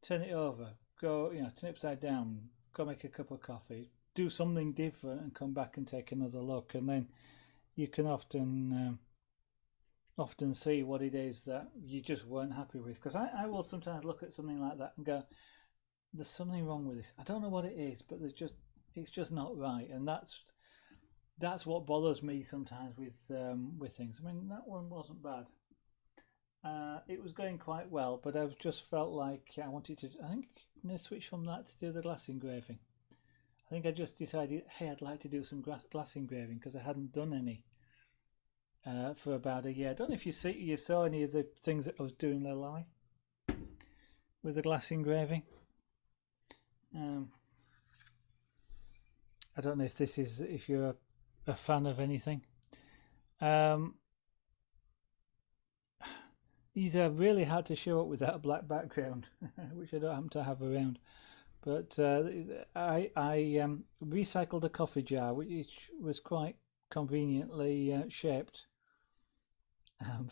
turn it over, go, turn it upside down, go make a cup of coffee, do something different, and come back and take another look, and then you can often see what it is that you just weren't happy with. Because I will sometimes look at something like that and go, there's something wrong with this. I don't know what it is, but it's just not right, and that's what bothers me sometimes with things. I mean, that one wasn't bad. It was going quite well, but I just felt like I wanted to. I think I'm going to switch from that to do the glass engraving. I think I just decided, hey, I'd like to do some glass engraving because I hadn't done any for about a year. I don't know if you saw any of the things that I was doing, Lily, with the glass engraving. I don't know if you're a fan of anything. These are really hard to show up without a black background, which I don't happen to have around. But I recycled a coffee jar, which was quite conveniently shaped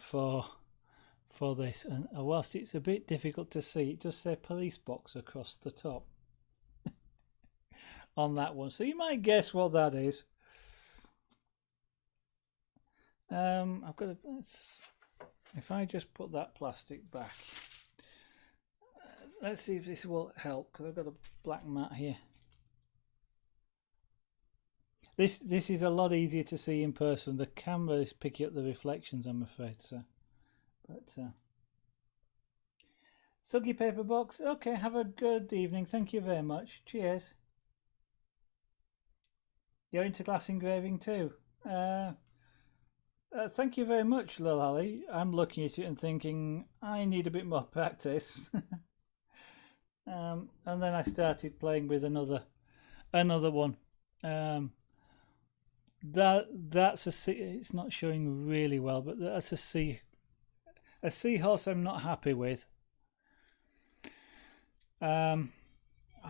for for this, and whilst it's a bit difficult to see, it does say police box across the top on that one, so you might guess what that is. I've got to, if I just put that plastic back, let's see if this will help, because I've got a black mat here. This is a lot easier to see in person. The camera is picking up the reflections, I'm afraid. So, but soggy paper box. Okay, have a good evening. Thank you very much. Cheers. You're into glass engraving too. Thank you very much, Lil Ali. I'm looking at it and thinking I need a bit more practice. And then I started playing with another one. That's a it's not showing really well, but that's a seahorse I'm not happy with. And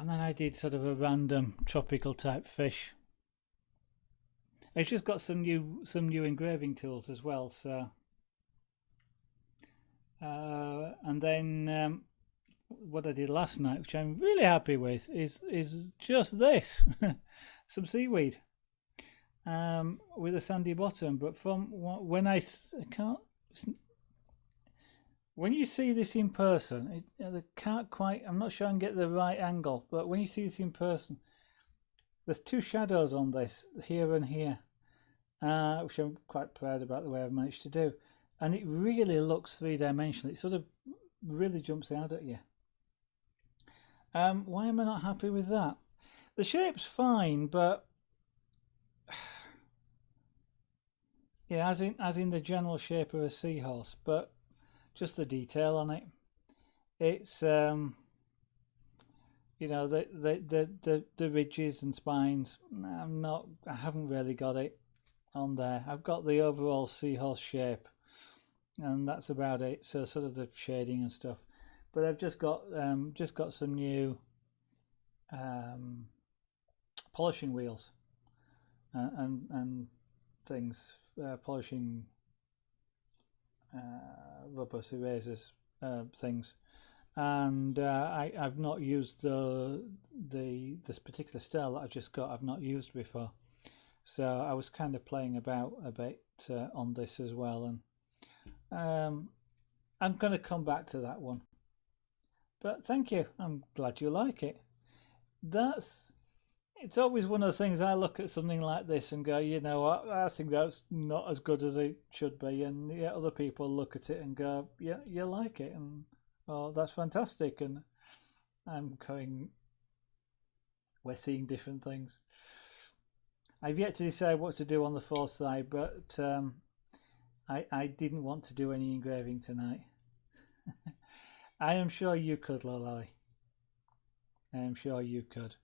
then I did sort of a random tropical type fish. I've just got some new engraving tools as well, so and then what I did last night, which I'm really happy with, is just this some seaweed. With a sandy bottom, but from when I can't, when you see this in person, it can't quite. I'm not sure I can get the right angle, but when you see this in person, there's two shadows on this, here and here, which I'm quite proud about the way I've managed to do, and it really looks three-dimensional. It sort of really jumps out at you. Why am I not happy with that? The shape's fine, but yeah, as in the general shape of a seahorse, but just the detail on it. It's you know, the ridges and spines. I haven't really got it on there. I've got the overall seahorse shape, and that's about it. So sort of the shading and stuff. But I've just got some new polishing wheels and things. Polishing rubbers, erasers, things, and I've not used this particular style that I've just got. I've not used before, so I was kind of playing about a bit on this as well, and I'm going to come back to that one. But thank you. I'm glad you like it. It's always one of the things I look at something like this and go, you know what, I think that's not as good as it should be, and yet other people look at it and go, yeah, you like it, and oh, that's fantastic, and I'm going, we're seeing different things. I've yet to decide what to do on the fourth side, but I didn't want to do any engraving tonight. I am sure you could, Lolly. I am sure you could.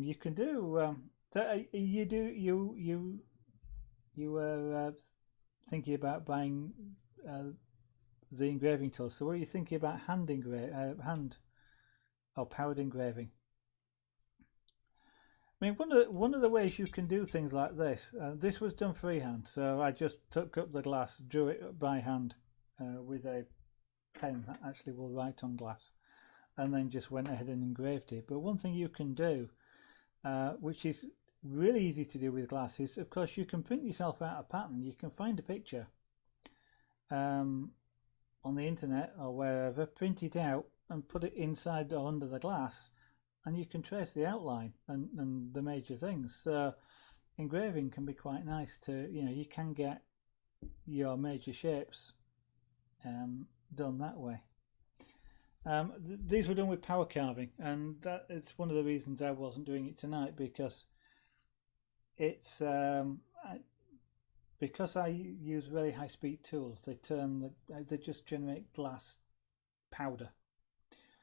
You can do. So you were thinking about buying the engraving tool. So, what are you thinking about hand or powered engraving? I mean, one of the ways you can do things like this. This was done freehand, so I just took up the glass, drew it by hand with a pen that actually will write on glass, and then just went ahead and engraved it. But one thing you can do, which is really easy to do with glass, is of course you can print yourself out a pattern. You can find a picture on the internet or wherever, print it out and put it inside or under the glass, and you can trace the outline and the major things. So engraving can be quite nice to, you know, you can get your major shapes done that way. These were done with power carving, and that is one of the reasons I wasn't doing it tonight, because it's because I use very high speed tools. They just generate glass powder.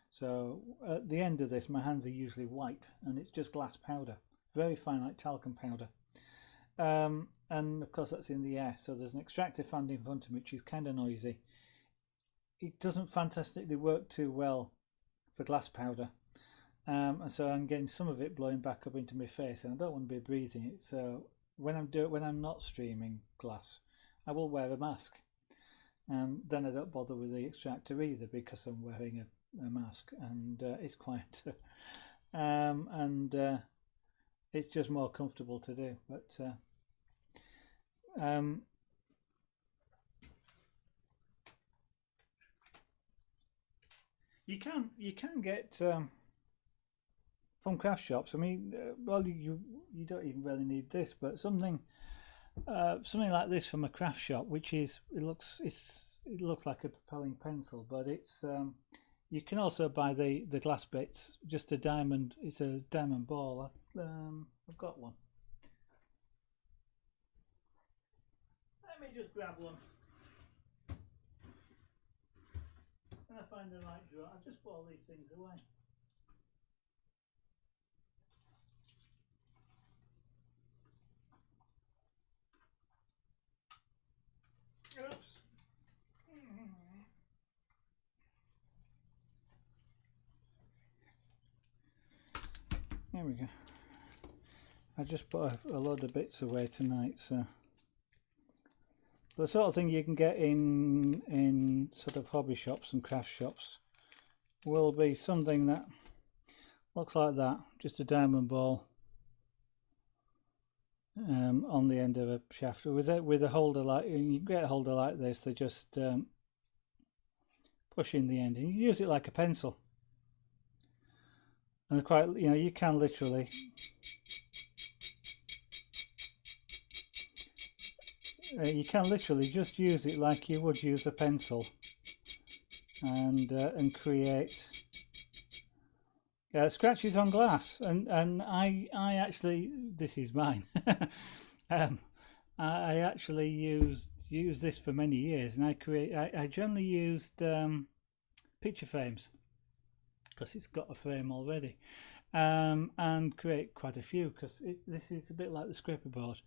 So at the end of this, my hands are usually white, and it's just glass powder, very fine, like talcum powder. And of course that's in the air, so there's an extractor fan in front of me, which is kind of noisy. It doesn't fantastically work too well for glass powder, and so I'm getting some of it blowing back up into my face, and I don't want to be breathing it. So when I'm not streaming glass, I will wear a mask. and then I don't bother with the extractor either because I'm wearing a mask, and it's quieter, and it's just more comfortable to do. But you can get from craft shops. I mean, well, you don't even really need this, but something like this from a craft shop, which is it looks like a propelling pencil, but it's you can also buy the glass bits, just a diamond. It's a diamond ball. I've got one. Let me just grab one. When I find the right drawer, I've just put all these things away. Oops. There we go. I just put a load of bits away tonight, so the sort of thing you can get in sort of hobby shops and craft shops will be something that looks like that, just a diamond ball on the end of a shaft with a holder like, and you get a holder like this. They just push in the end, and you use it like a pencil. And quite, you can literally just use it like you would use a pencil, and create scratches on glass. And I actually, this is mine. I actually used this for many years, and I generally used picture frames, because it's got a frame already, and create quite a few, because this is a bit like the scraper board.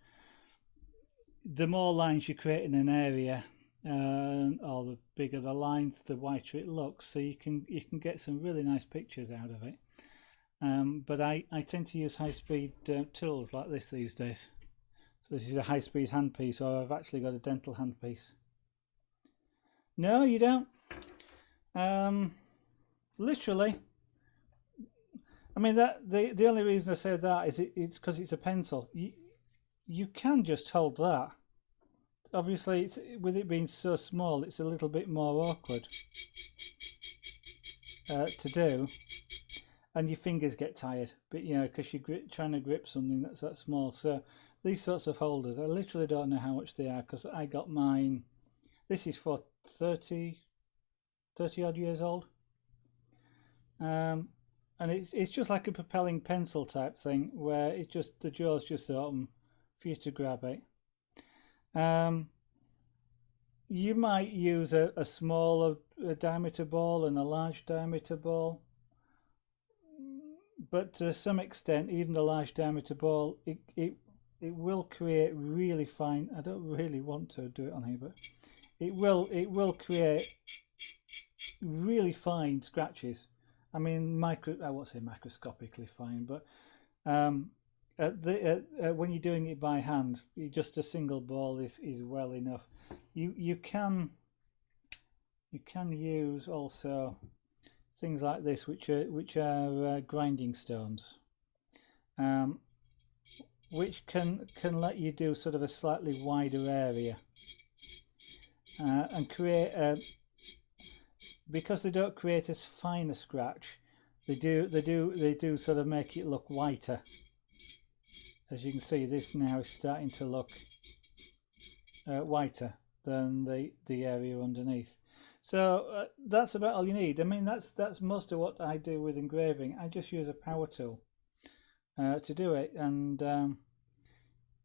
The more lines you create in an area, or the bigger the lines, the whiter it looks, so you can get some really nice pictures out of it. But I tend to use high-speed tools like this these days. So this is a high-speed handpiece, or I've actually got a dental handpiece. No, you don't. Literally, I mean, that the only reason I say that is it's because it's a pencil. You can just hold that. Obviously, with it being so small, it's a little bit more awkward to do, and your fingers get tired. But because you're trying to grip something that's that small. So these sorts of holders, I literally don't know how much they are, because I got mine. This is for 30 odd years old. And it's just like a propelling pencil type thing, where the jaw's just open for you to grab it. You might use a smaller diameter ball and a large diameter ball, but to some extent, even the large diameter ball, it will create really fine. I don't really want to do it on here, but it will create really fine scratches. I mean, I won't say microscopically fine, but when you're doing it by hand, just a single ball is well enough. You can use also things like this, which are grinding stones, which can let you do sort of a slightly wider area, and create because they don't create as fine a scratch. They do sort of make it look whiter. As you can see, this now is starting to look whiter than the area underneath. So that's about all you need. I mean, that's most of what I do with engraving. I just use a power tool to do it, and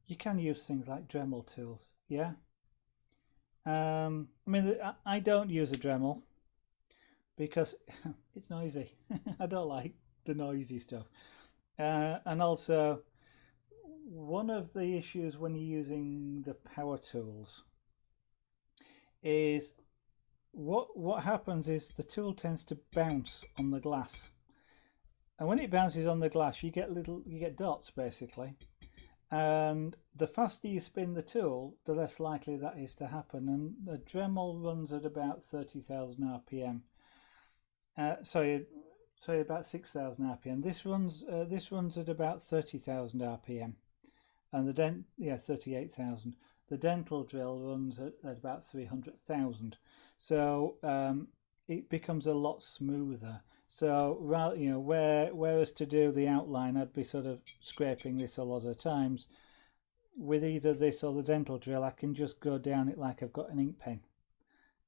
you can use things like Dremel tools. Yeah. I mean, I don't use a Dremel because it's noisy. I don't like the noisy stuff, and also one of the issues when you're using the power tools is what happens is the tool tends to bounce on the glass, and when it bounces on the glass, you get dots basically, And the faster you spin the tool, the less likely that is to happen. And the Dremel runs at about 30,000 RPM. Sorry, about 6,000 RPM. This runs at about 30,000 RPM, and 38,000. The dental drill runs at about 300,000. So it becomes a lot smoother. So whereas to do the outline, I'd be sort of scraping this a lot of times. With either this or the dental drill, I can just go down it like I've got an ink pen,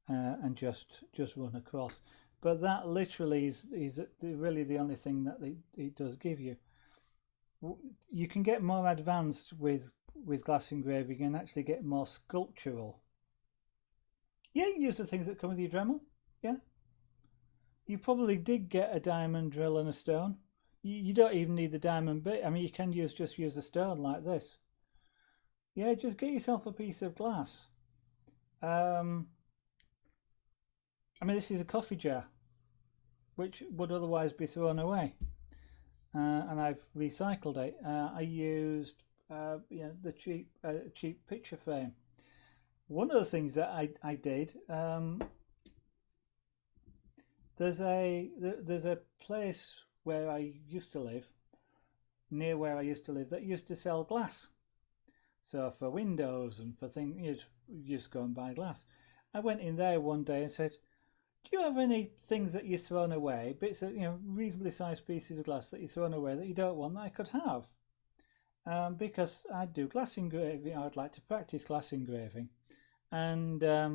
and just run across. But that literally is really the only thing that it does give you. You can get more advanced with glass engraving and actually get more sculptural. Yeah, you can use the things that come with your Dremel. Yeah, you probably did get a diamond drill and a stone. You don't even need the diamond bit. I mean, you can just use a stone like this. Yeah, just get yourself a piece of glass. I mean, this is a coffee jar, which would otherwise be thrown away, and I've recycled it. I used the cheap picture frame. One of the things that I did, there's a place where I used to live, near where I used to live, that used to sell glass. So for windows and for things, you just go and buy glass. I went in there one day and said, "Do you have any things that you've thrown away, bits of reasonably sized pieces of glass that you've thrown away that you don't want that I could have?" Because I do glass engraving, I'd like to practice glass engraving, and I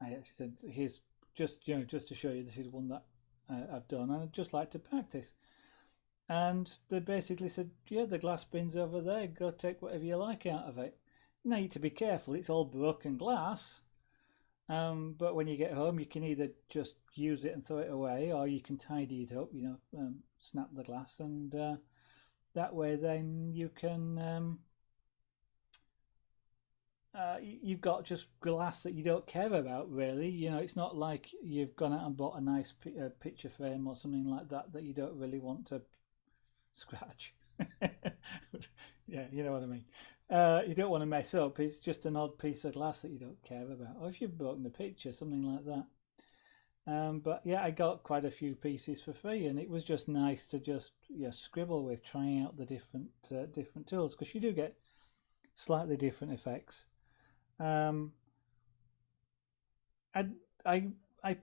actually said, "Here's just to show you, this is one that I've done, and I'd just like to practice." And they basically said, "Yeah, the glass bin's over there. Go take whatever you like out of it. Now you need to be careful. It's all broken glass." But when you get home, you can either just use it and throw it away, or you can tidy it up, snap the glass, and that way then you can, you've got just glass that you don't care about, really. It's not like you've gone out and bought a nice picture frame or something like that that you don't really want to scratch. Yeah, you know what I mean. You don't want to mess up. It's just an odd piece of glass that you don't care about, or if you've broken the picture, something like that. But yeah, I got quite a few pieces for free, and it was just nice to just scribble with, trying out the different tools, because you do get slightly different effects. I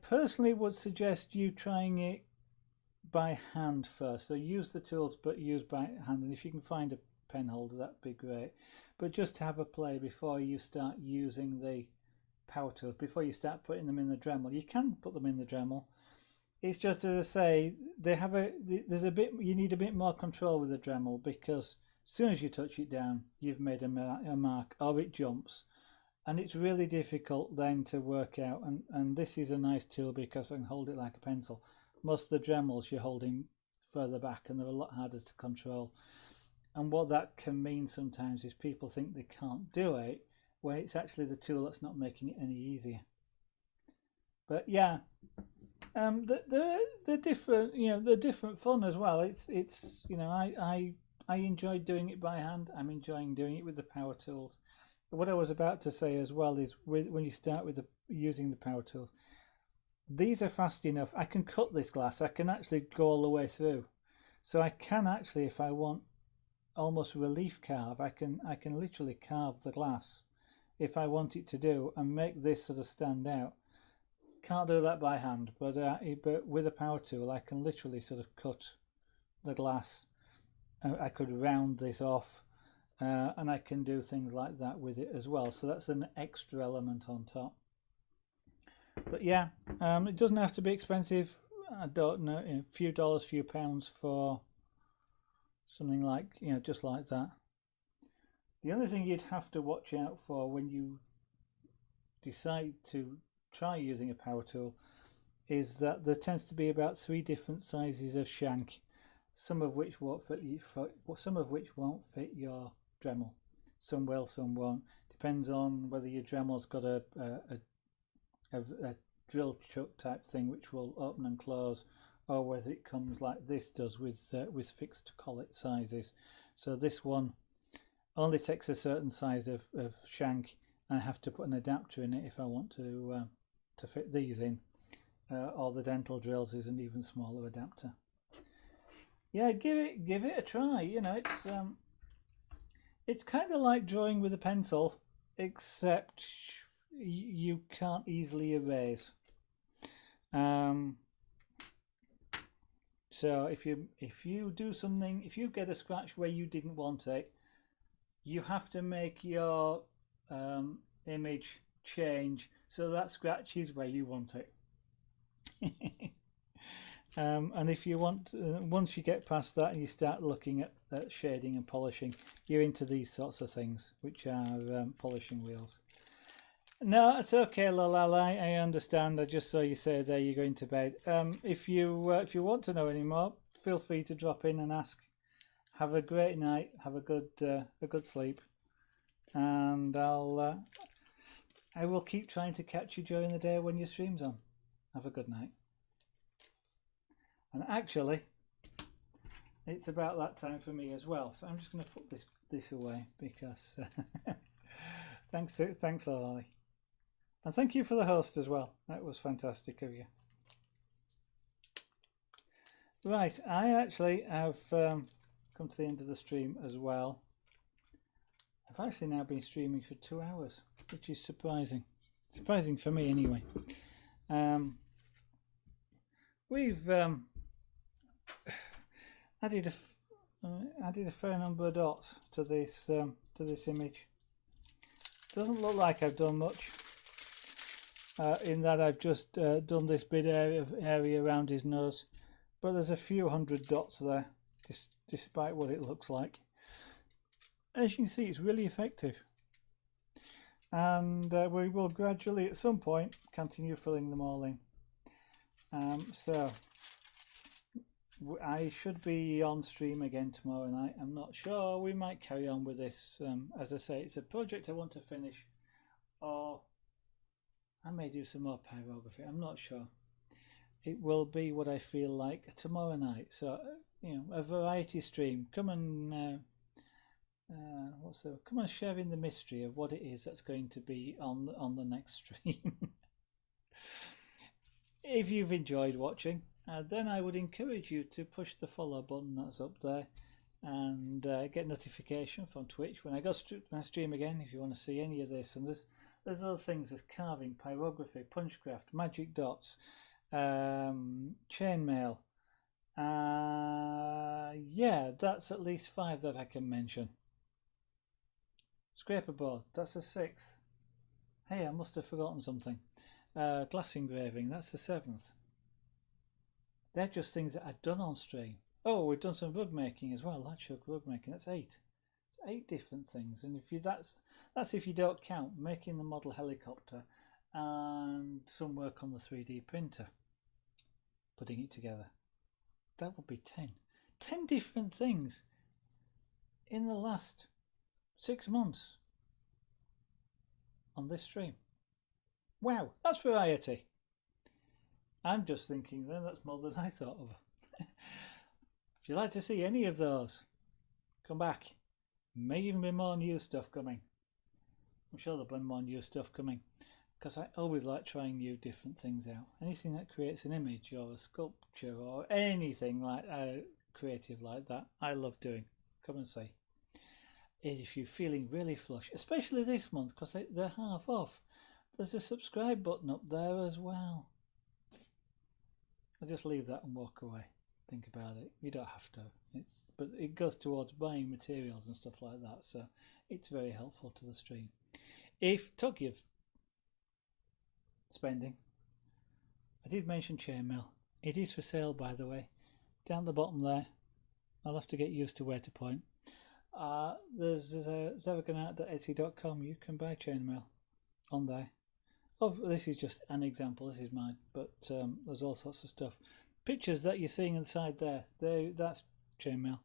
personally would suggest you trying it by hand first. So use the tools, but use by hand, and if you can find a pen holder, that'd be great. But just have a play before you start using the power tools, before you start putting them in the Dremel. You can put them in the Dremel. It's just, as I say, you need a bit more control with the Dremel, because as soon as you touch it down, you've made a mark, or it jumps, and it's really difficult then to work out. And this is a nice tool because I can hold it like a pencil. Most of the Dremels you're holding further back, and they're a lot harder to control. And what that can mean sometimes is people think they can't do it, where it's actually the tool that's not making it any easier. But yeah, they're different. They're different fun as well. It's I enjoy doing it by hand. I'm enjoying doing it with the power tools. But what I was about to say as well is, when you start with using the power tools, these are fast enough. I can cut this glass. I can actually go all the way through. So I can actually, if I want, almost relief carve. I can literally carve the glass if I want it to do, and make this sort of stand out. Can't do that by hand, but with a power tool I can literally sort of cut the glass. I could round this off, and I can do things like that with it as well. So that's an extra element on top. But yeah, it doesn't have to be expensive. I don't know, a few dollars, few pounds for something like, just like that. The only thing you'd have to watch out for when you decide to try using a power tool is that there tends to be about 3 different sizes of shank, some of which won't fit your Dremel. Some will, some won't. Depends on whether your Dremel's got a drill chuck type thing which will open and close, or whether it comes like this does with fixed collet sizes. So this one only takes a certain size of shank. I have to put an adapter in it if I want to fit these in. Or the dental drills is an even smaller adapter. Yeah, give it a try. You know, it's kind of like drawing with a pencil, except you can't easily erase. So if you do something, if you get a scratch where you didn't want it, you have to make your image change so that scratch is where you want it. And if you want, once you get past that and you start looking at shading and polishing, you're into these sorts of things, which are polishing wheels. No, it's okay, Lalala. I understand. I just saw you say there you're going to bed. If you want to know any more, feel free to drop in and ask. Have a great night. Have a good sleep, and I will keep trying to catch you during the day when your stream's on. Have a good night. And actually, it's about that time for me as well. So I'm just going to put this away because thanks, Lolly. And thank you for the host as well. That was fantastic of you. Right, I actually have come to the end of the stream as well. I've actually now been streaming for 2 hours, which is surprising. Surprising for me anyway. We've added a fair number of dots to this image. Doesn't look like I've done much. In that I've just done this bit area around his nose, but there's a few hundred dots there, despite what it looks like. As you can see, it's really effective, and we will gradually, at some point, continue filling them all in. So I should be on stream again tomorrow night. I'm not sure. We might carry on with this. As I say, it's a project I want to finish, or I may do some more pyrography. I'm not sure. It will be what I feel like tomorrow night. So you know, a variety stream. Come and come and share in the mystery of what it is that's going to be on the next stream. If you've enjoyed watching, then I would encourage you to push the follow button that's up there and get notification from Twitch when I go my stream again. If you want to see any of this, and there's other things, there's carving, pyrography, punchcraft, magic dots, chainmail. Yeah, that's at least 5 that I can mention. Scraper board, that's the 6th. Hey, I must have forgotten something. Glass engraving, that's the 7th. They're just things that I've done on stream. Oh, we've done some rug making as well. That's rug making. That's 8. It's 8 different things, and if you that's if you don't count making the model helicopter and some work on the 3D printer, putting it together. That would be 10. 10 different things in the last 6 months on this stream. Wow, that's variety. I'm just thinking then that's more than I thought of. If you'd like to see any of those, come back. May even be more new stuff coming. I'm sure there'll be more new stuff coming, because I always like trying new different things out. Anything that creates an image or a sculpture or anything like creative like that, I love doing. Come and see. If you're feeling really flush, especially this month, because they're half off, there's a subscribe button up there as well. I'll just leave that and walk away. Think about it. You don't have to. But it goes towards buying materials and stuff like that, so it's very helpful to the stream. If talking of spending, I did mention chainmail. It is for sale, by the way. Down the bottom there. I'll have to get used to where to point. There's zeragonart.etsy.com. You can buy chainmail on there. Oh, this is just an example. This is mine, but there's all sorts of stuff. Pictures that you're seeing inside there, that's chainmail.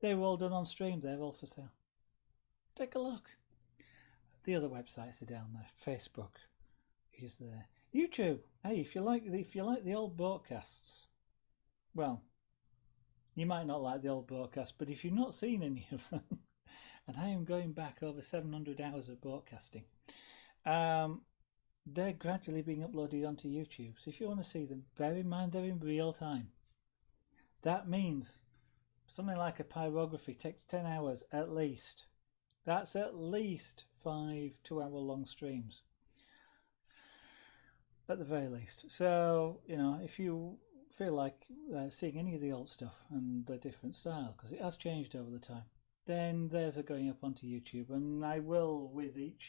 They were all done on stream. They're all for sale. Take a look. The other websites are down there. Facebook is there. YouTube. Hey, if you like the old broadcasts, well, you might not like the old broadcasts, but if you've not seen any of them, and I am going back over 700 hours of broadcasting. They're gradually being uploaded onto YouTube, so if you want to see them, bear in mind they're in real time. That means something like a pyrography takes 10 hours at least. That's at least 5 2-hour long streams, at the very least. So, you know, if you feel like seeing any of the old stuff and the different style, because it has changed over the time, then there's a going up onto YouTube. And I will, with each,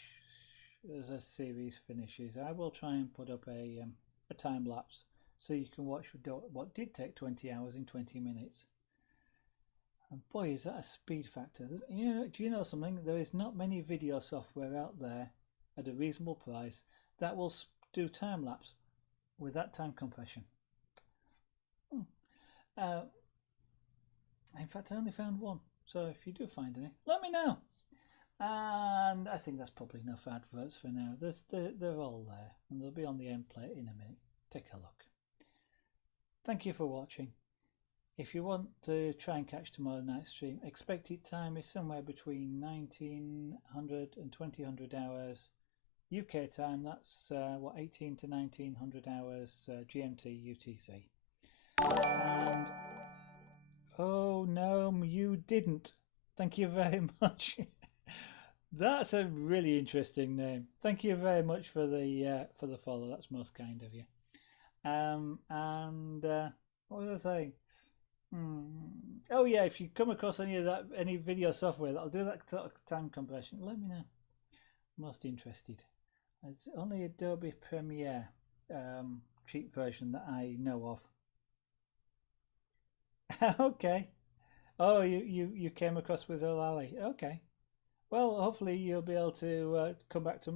as a series finishes, I will try and put up a time lapse so you can watch what did take 20 hours in 20 minutes. And boy, is that a speed factor. You know, do you know something? There is not many video software out there at a reasonable price that will do time lapse with that time compression. In fact, I only found one. So if you do find any, let me know. And I think that's probably enough adverts for now. They're all there, and they'll be on the end plate in a minute. Take a look. Thank you for watching. If you want to try and catch tomorrow night's stream, expected time is somewhere between 1900 and 2000 hours UK time. That's 18 to 1900 hours GMT UTC. And oh no, you didn't. Thank you very much. That's a really interesting name. Thank you very much for the follow. That's most kind of you. What was I saying? Oh yeah, if you come across any video software that'll do that sort of time compression, let me know. Most interested. It's only Adobe Premiere cheap version that I know of. Okay. Oh, you came across with Olali. Okay. Well, hopefully you'll be able to come back to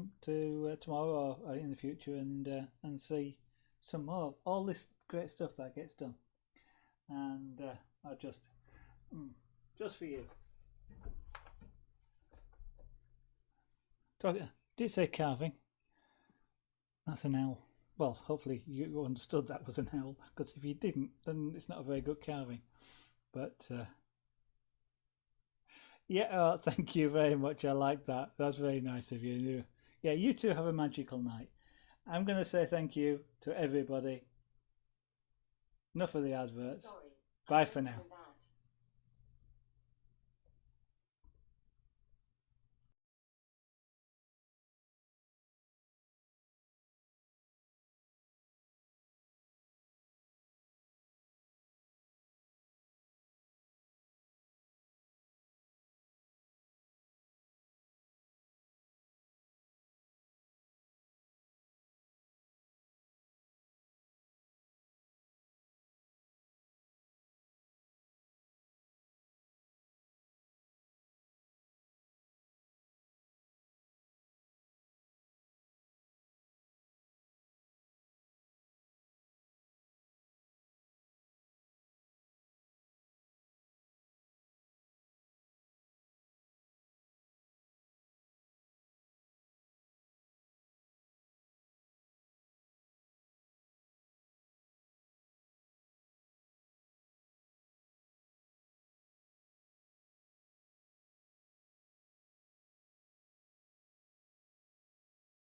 tomorrow or in the future and see some more of all this great stuff that gets done. And I'll just for you. Did it say carving? That's an owl. Well, hopefully you understood that was an owl, because if you didn't, then it's not a very good carving. But yeah, thank you very much. I like that. That's very nice of you. Yeah, you two have a magical night. I'm going to say thank you to everybody. Enough of the adverts. Bye for now.